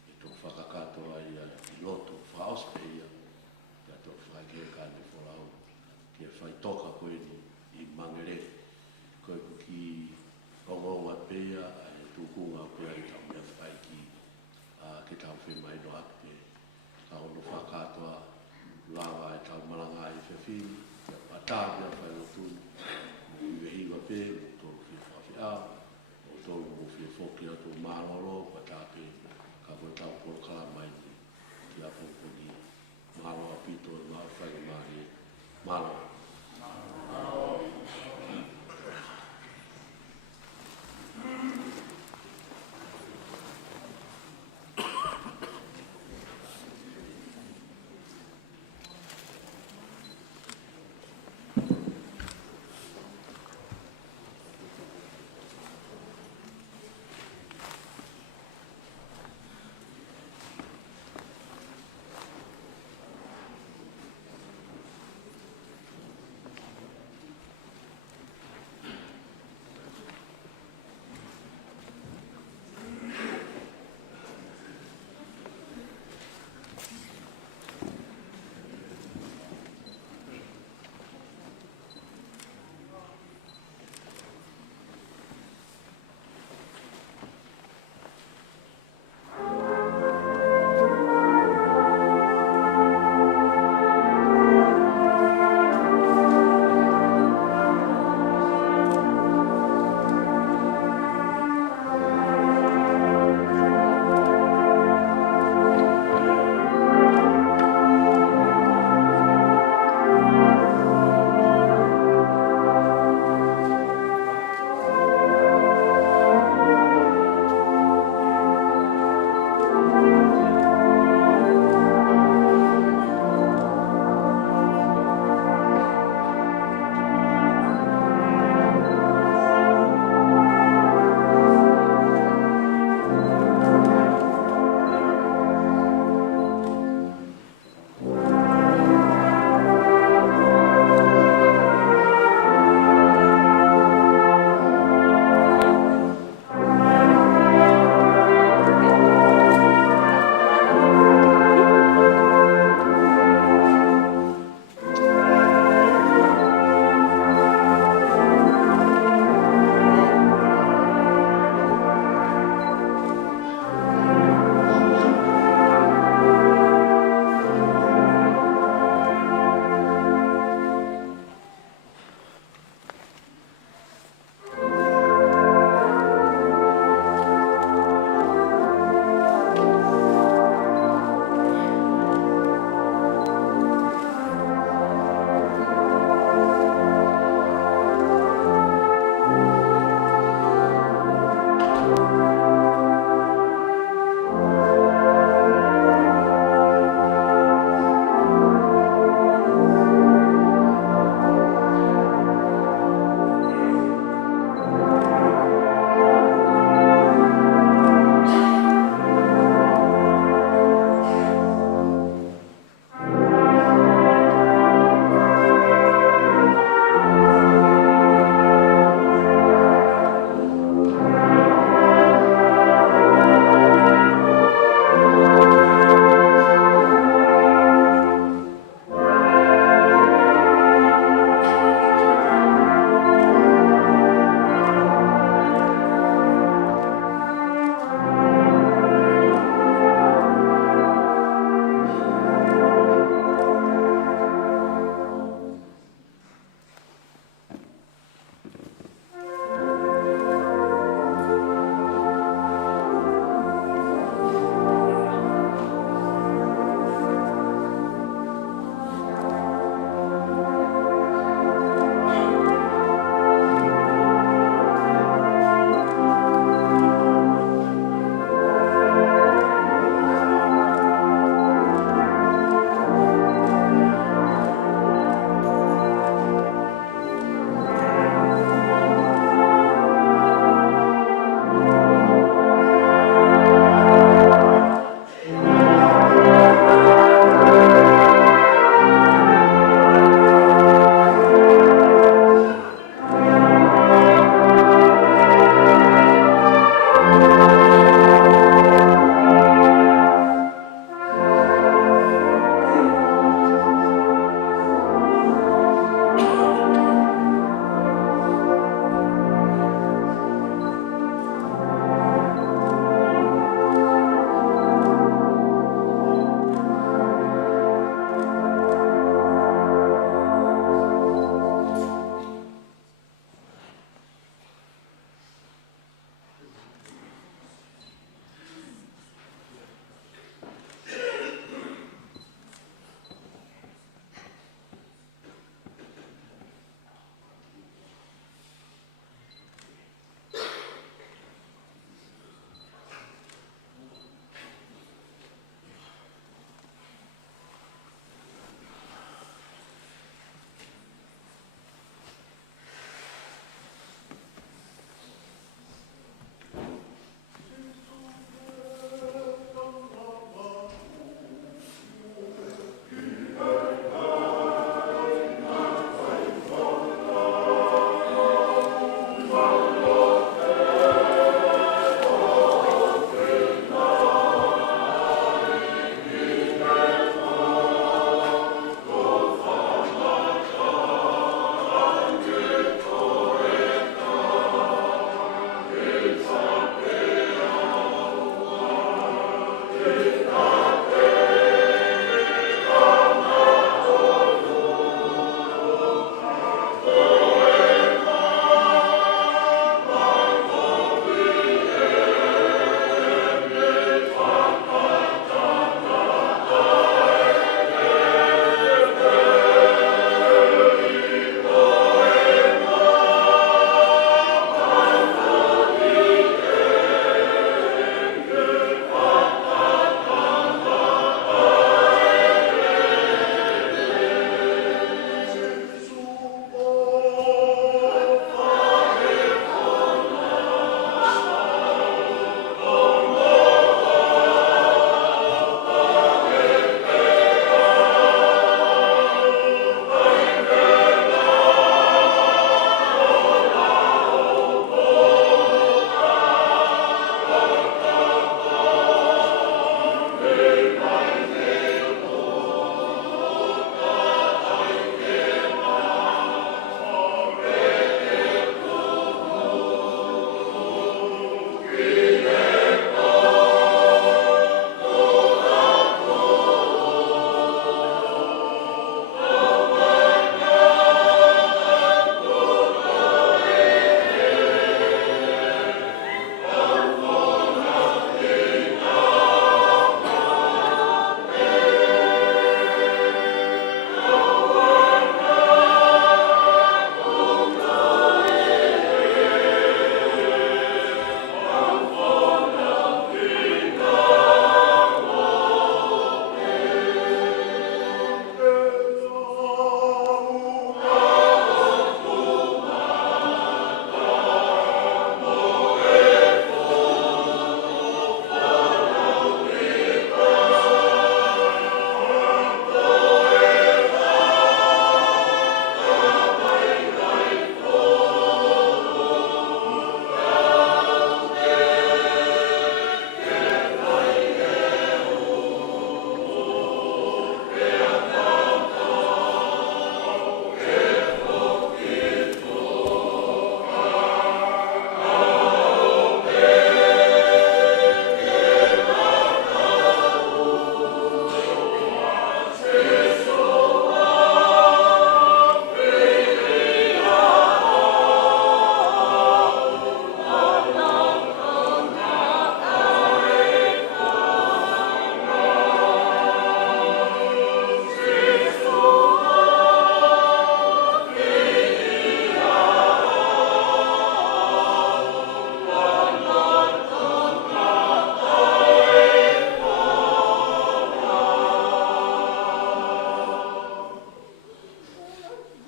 E tō whakakato ai i loto, whaos pe ia. Pe a tō whaike kane wholau. Ke whai toka koe ni i mangere. Koe ki ongonga pe ia, ai tūkunga pe ai tau mea whai ki. Ke tau whi mai no ake, ka ono whakatoa, lawa e tau maranga i Fefini, Patavi, Fai'aho, Iwehiwa Pe, Tō Fai'aho, o Tō Mufia Foki Atu Maroro, Patapi, Kawetau Polkala Mai, Tia Pokoni, Maro Apito, Maro Whaimari, Maro.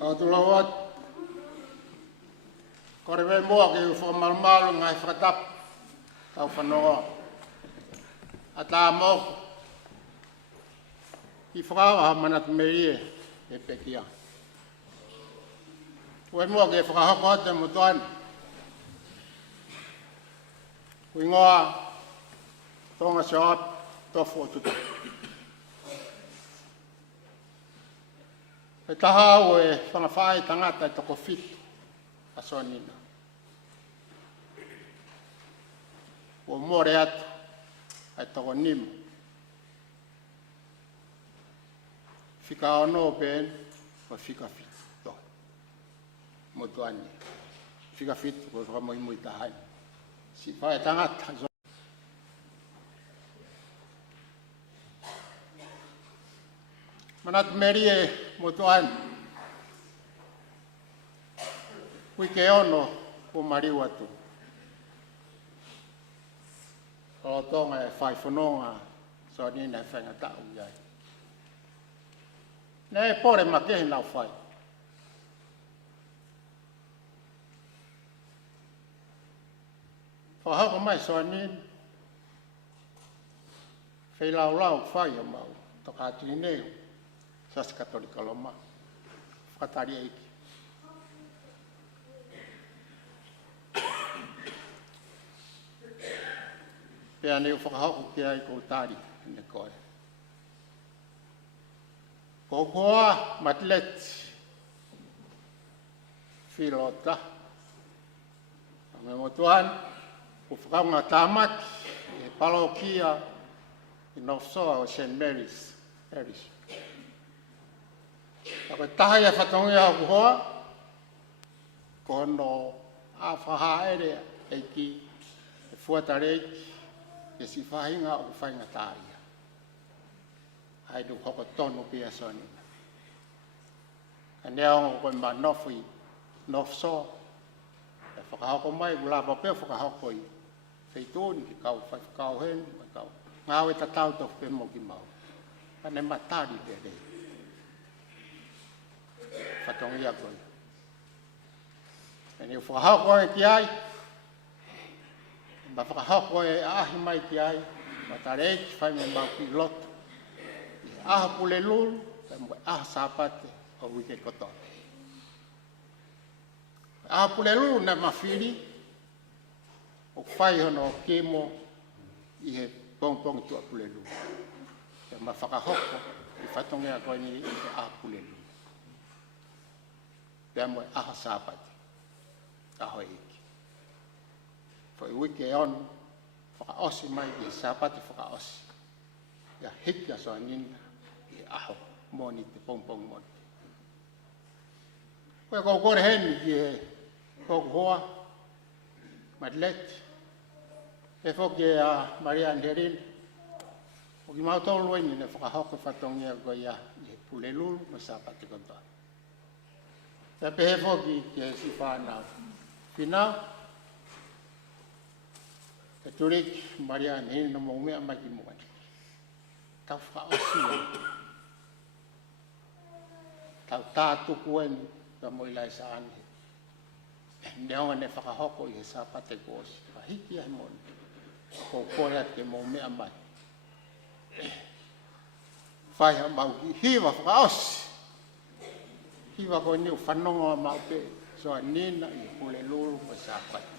Kau tulawat. Kau rewe mua ki uformal malu ngai fratap. Kau whanonga. Ata mo. I whakawa manat merie e pekia. Ue mua ki whakahoko te mutuan. Kui ngoa tonga soap tofu o tuta. E taha au e whangawhai tangata e toko fitu a Soanina. O more atu e toko nimu. Whika ono pen o whika fitu to. Motuani. Whika fitu ko whakamoi tahai. Si whae tangata. Manat merie motuan. Wike ono o mariwatu. O tonga e whaifononga Soanina e whangatau iai. Nei pore makehe nau whai. Whahako mai Soanina. Whailau whai o mau. Toka atu i neo. Sas katolika loma. Whakatari eiki. Pea neu whakahoko ki ai kou tari. Ne koe. Kokoa matlet. Filota. Me motuan. Ko whakaunga tāmaki. E palokia. I North-Soa o St. Mary's Parish. Ako taha ia whatongi au kuhoa. Ko no a whaha ere eiki. E fuatareiki. E si whahinga o whainga tāia. Hai du hoko tonu pia Soanina. Ka neongo koe ma nofui. North-Soa. E whakahoko mai ulapa peo whakahoko i. Feituni ki kau whaikau hen. Ngau e tatau tofu pe mo ki mau. Ane matari te rei. Whatongi a koe. E ni whakahoko e ki ai. Ma whakahoko e ahi mai ki ai. Ma tarei ki whai me mau ki loto. Aha pule lulu. E mo aha sāpate o wike koto. Aha pule lulu na mawhiri. O whai hono o kemo. I he pong tua pule lulu. E ma whakahoko. I whatongi a koe ni i te aha pule lulu. Pea mo e aha sāpate. Aho eiki. Foi wike on. Whakaosi mai i sāpate whakaosi. Ia hiki a Soanina. I aho. Moni te pong moni. Koe kou kore heni ki e koku hoa. Madlet. E whoki e a Maria Anderin. O ki mau tolu eni ne whakahoko whatongi a koe ia. I he pule lulu ma sāpate kontoa. Te pehe whoki ki e si whanau. Whina, e turik Maria Anderin na mou mea mai ki moani. Tau whaosia. Tau tātuku eni ka mo Ilaisaane. Neonga ne whakahoko i he sāpate kōsi. Wahiki ai moni. Ko kore ate mou mea mai. Whaiha mau ki hiwa whakaosi. Hiwa koe niu whanonga mau pe. Soanina i pule lulu ko sāpate.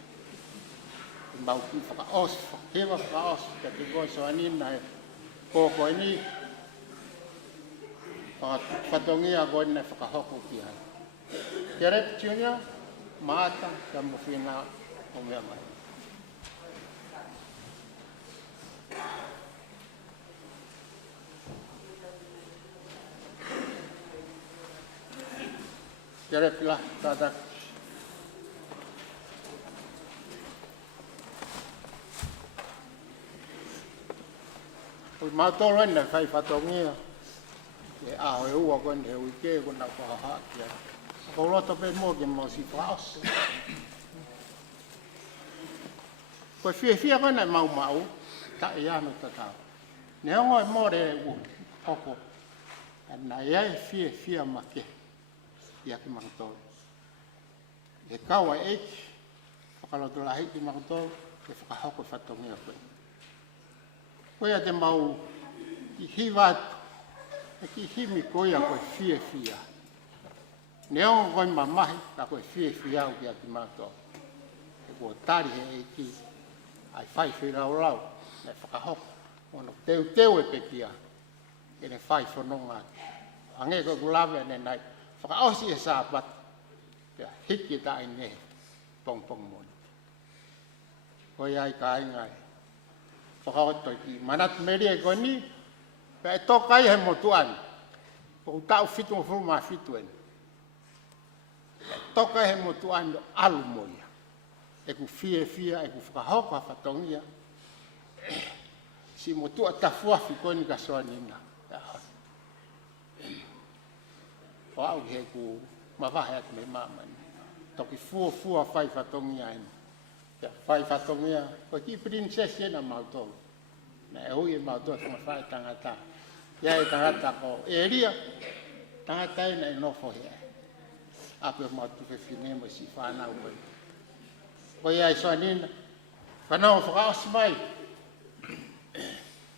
Mau ki whakaosi. Hiwa whakaosi. Ka te koe Soanina e kōkoe ni. Whatongi a koe ne whakahoko ki hai. Kia rep Junior, maata ka mawhina o mea mai. Kia rep la, tātak. Ui mātoro ene whai whatongia. E aho e ua koe ne uike ko na whaha kia. Ko roto pe mo ke mo si whaos. Koe fia koe nei mau. Ta e anu tatau. Ne hongo e mo re u hoko. Na ia e fia ma ke. ki aki makatolo. E kaua eiki, whakaloto la hiki makatolo, e whakahoko whatongia koe. Koe a te mau i hiwa atu, e ki himi koe a koe fie fia. Ne ongo koe mamahi, ka koe fie fia au ki aki makatolo. E kua tari he eiki, ai whai whirau lau, ne whakahoko. Ono teu e pekia, e ne whai whanonga. Ange ko kulawe ne nai, whakaosi e sāpat, pia hiki ta ne pong pong moni. Koi ai ka ai ngai, whakaotoi ki manat meri e koe ni, pia e tokai he motuan, ko utau fitu o furuma fituen. Tokai he motuan do alu moia, e ku fie, e ku whakahoka whatongia, si motua tafuafi koe ni ka Soanina. O au he ku mawahe atu me mamani. Toki fua whai whatongia eni. Pia whai whatongia, koe ki princess ena mautolo. Na e hui e mautolo whanga whai tangata. Ia e tangata ko e ria, tangata ena e nofo hea. Ape o mautu whewhinemo si whanau koe. Koe ia e Soanina, whanau whakaosi mai.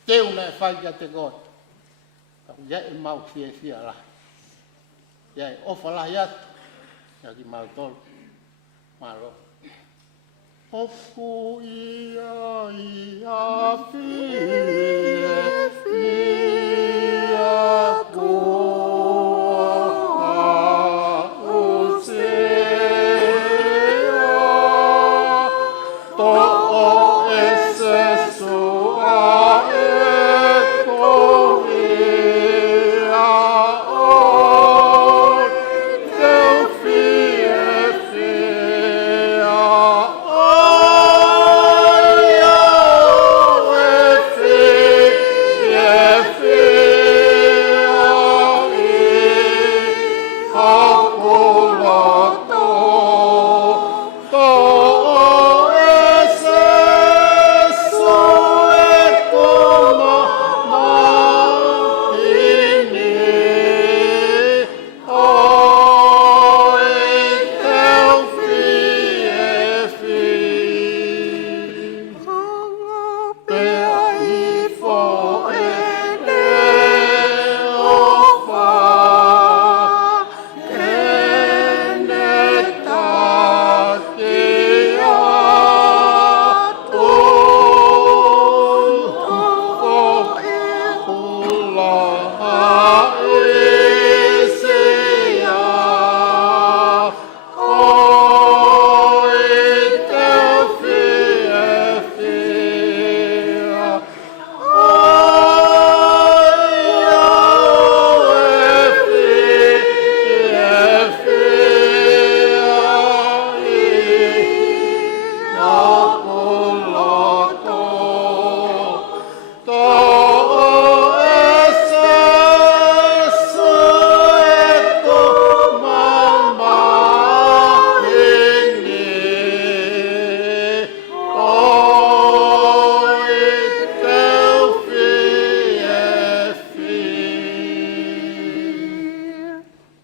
Teu na e whai kia te goi. Kaku ia e mau fia la. Ia e ofa lahi atu. Ia ki mau tolu. Malo. Oku ia fia kua usea. To o ese sua e kovia o teu fie fia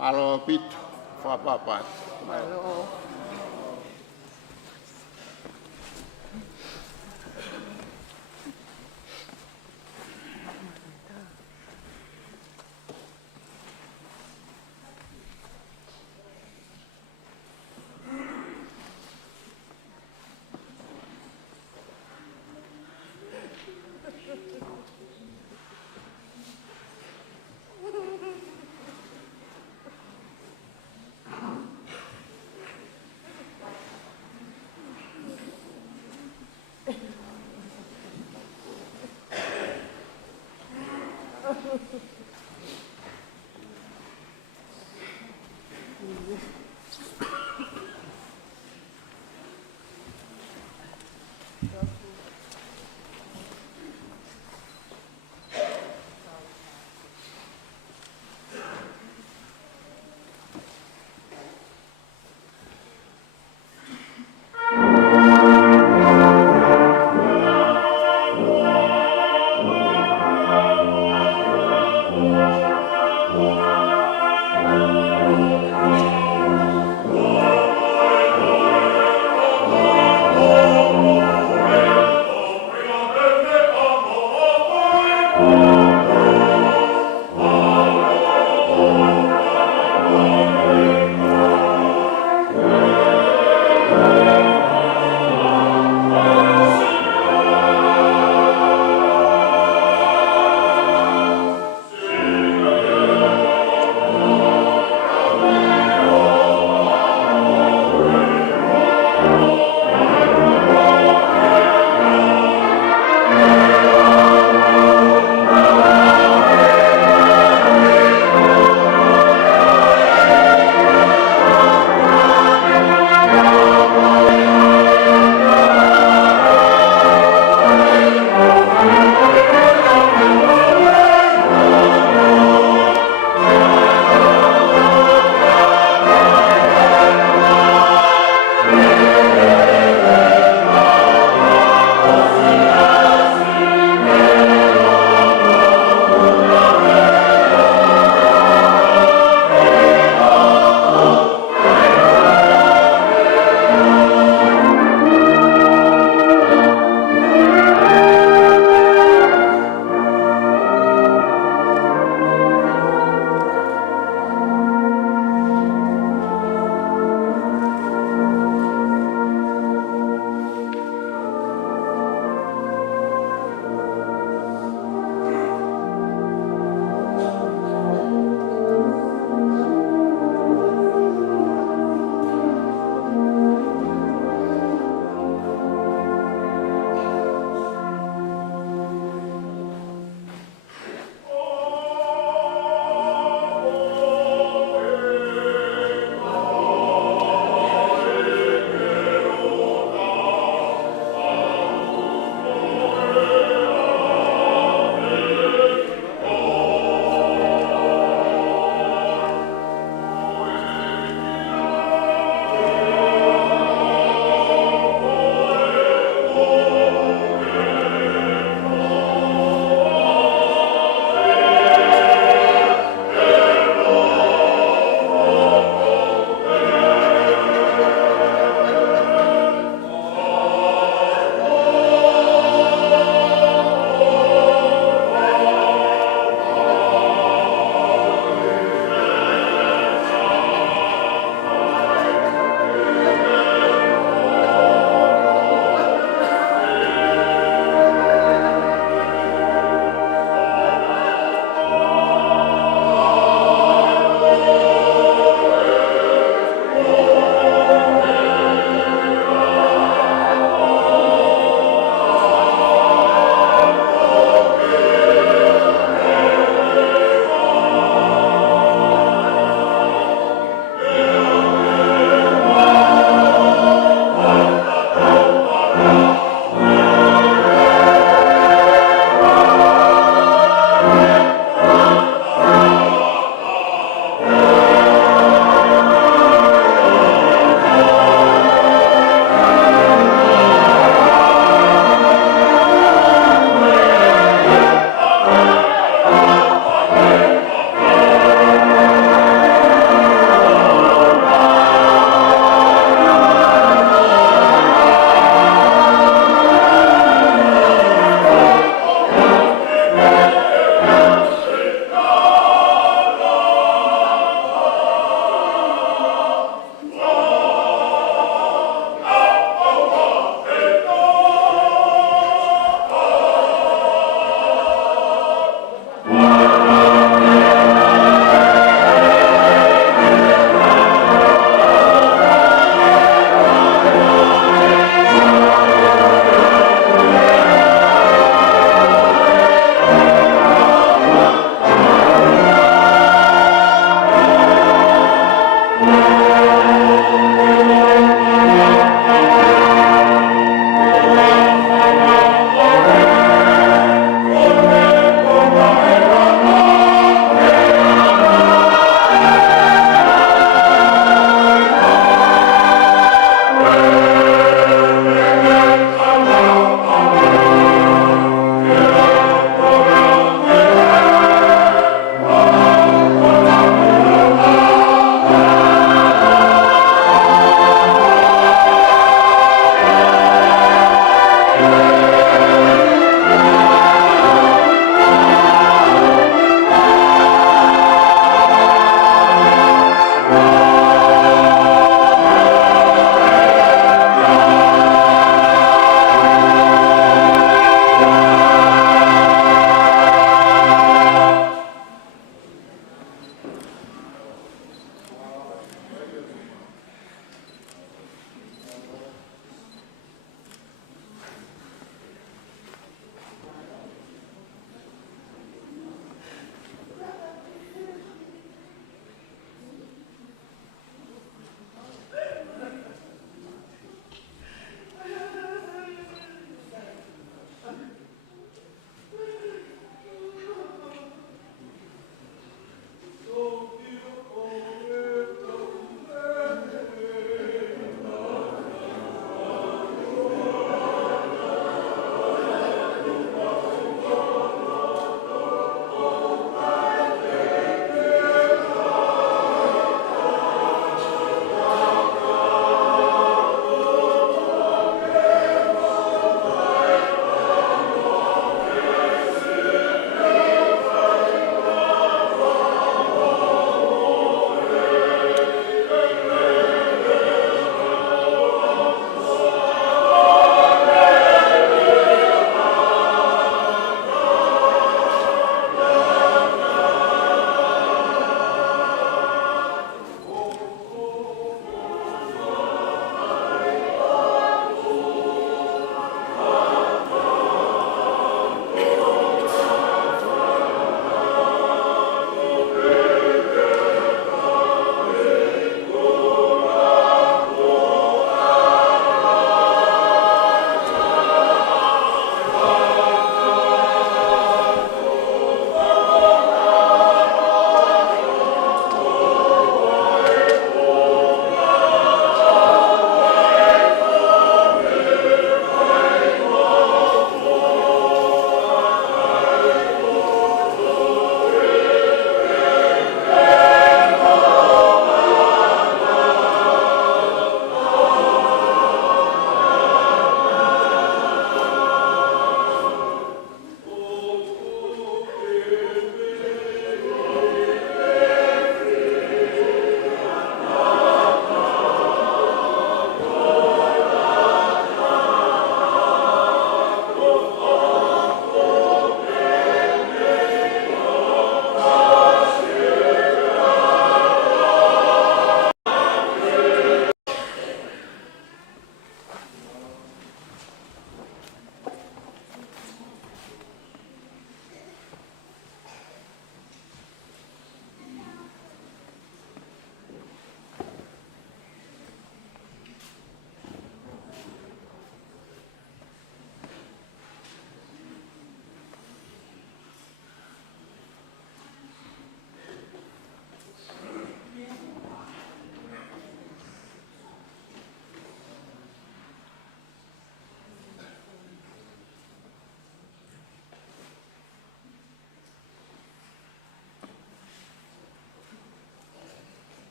Malo pitu, whapapatu. Malo.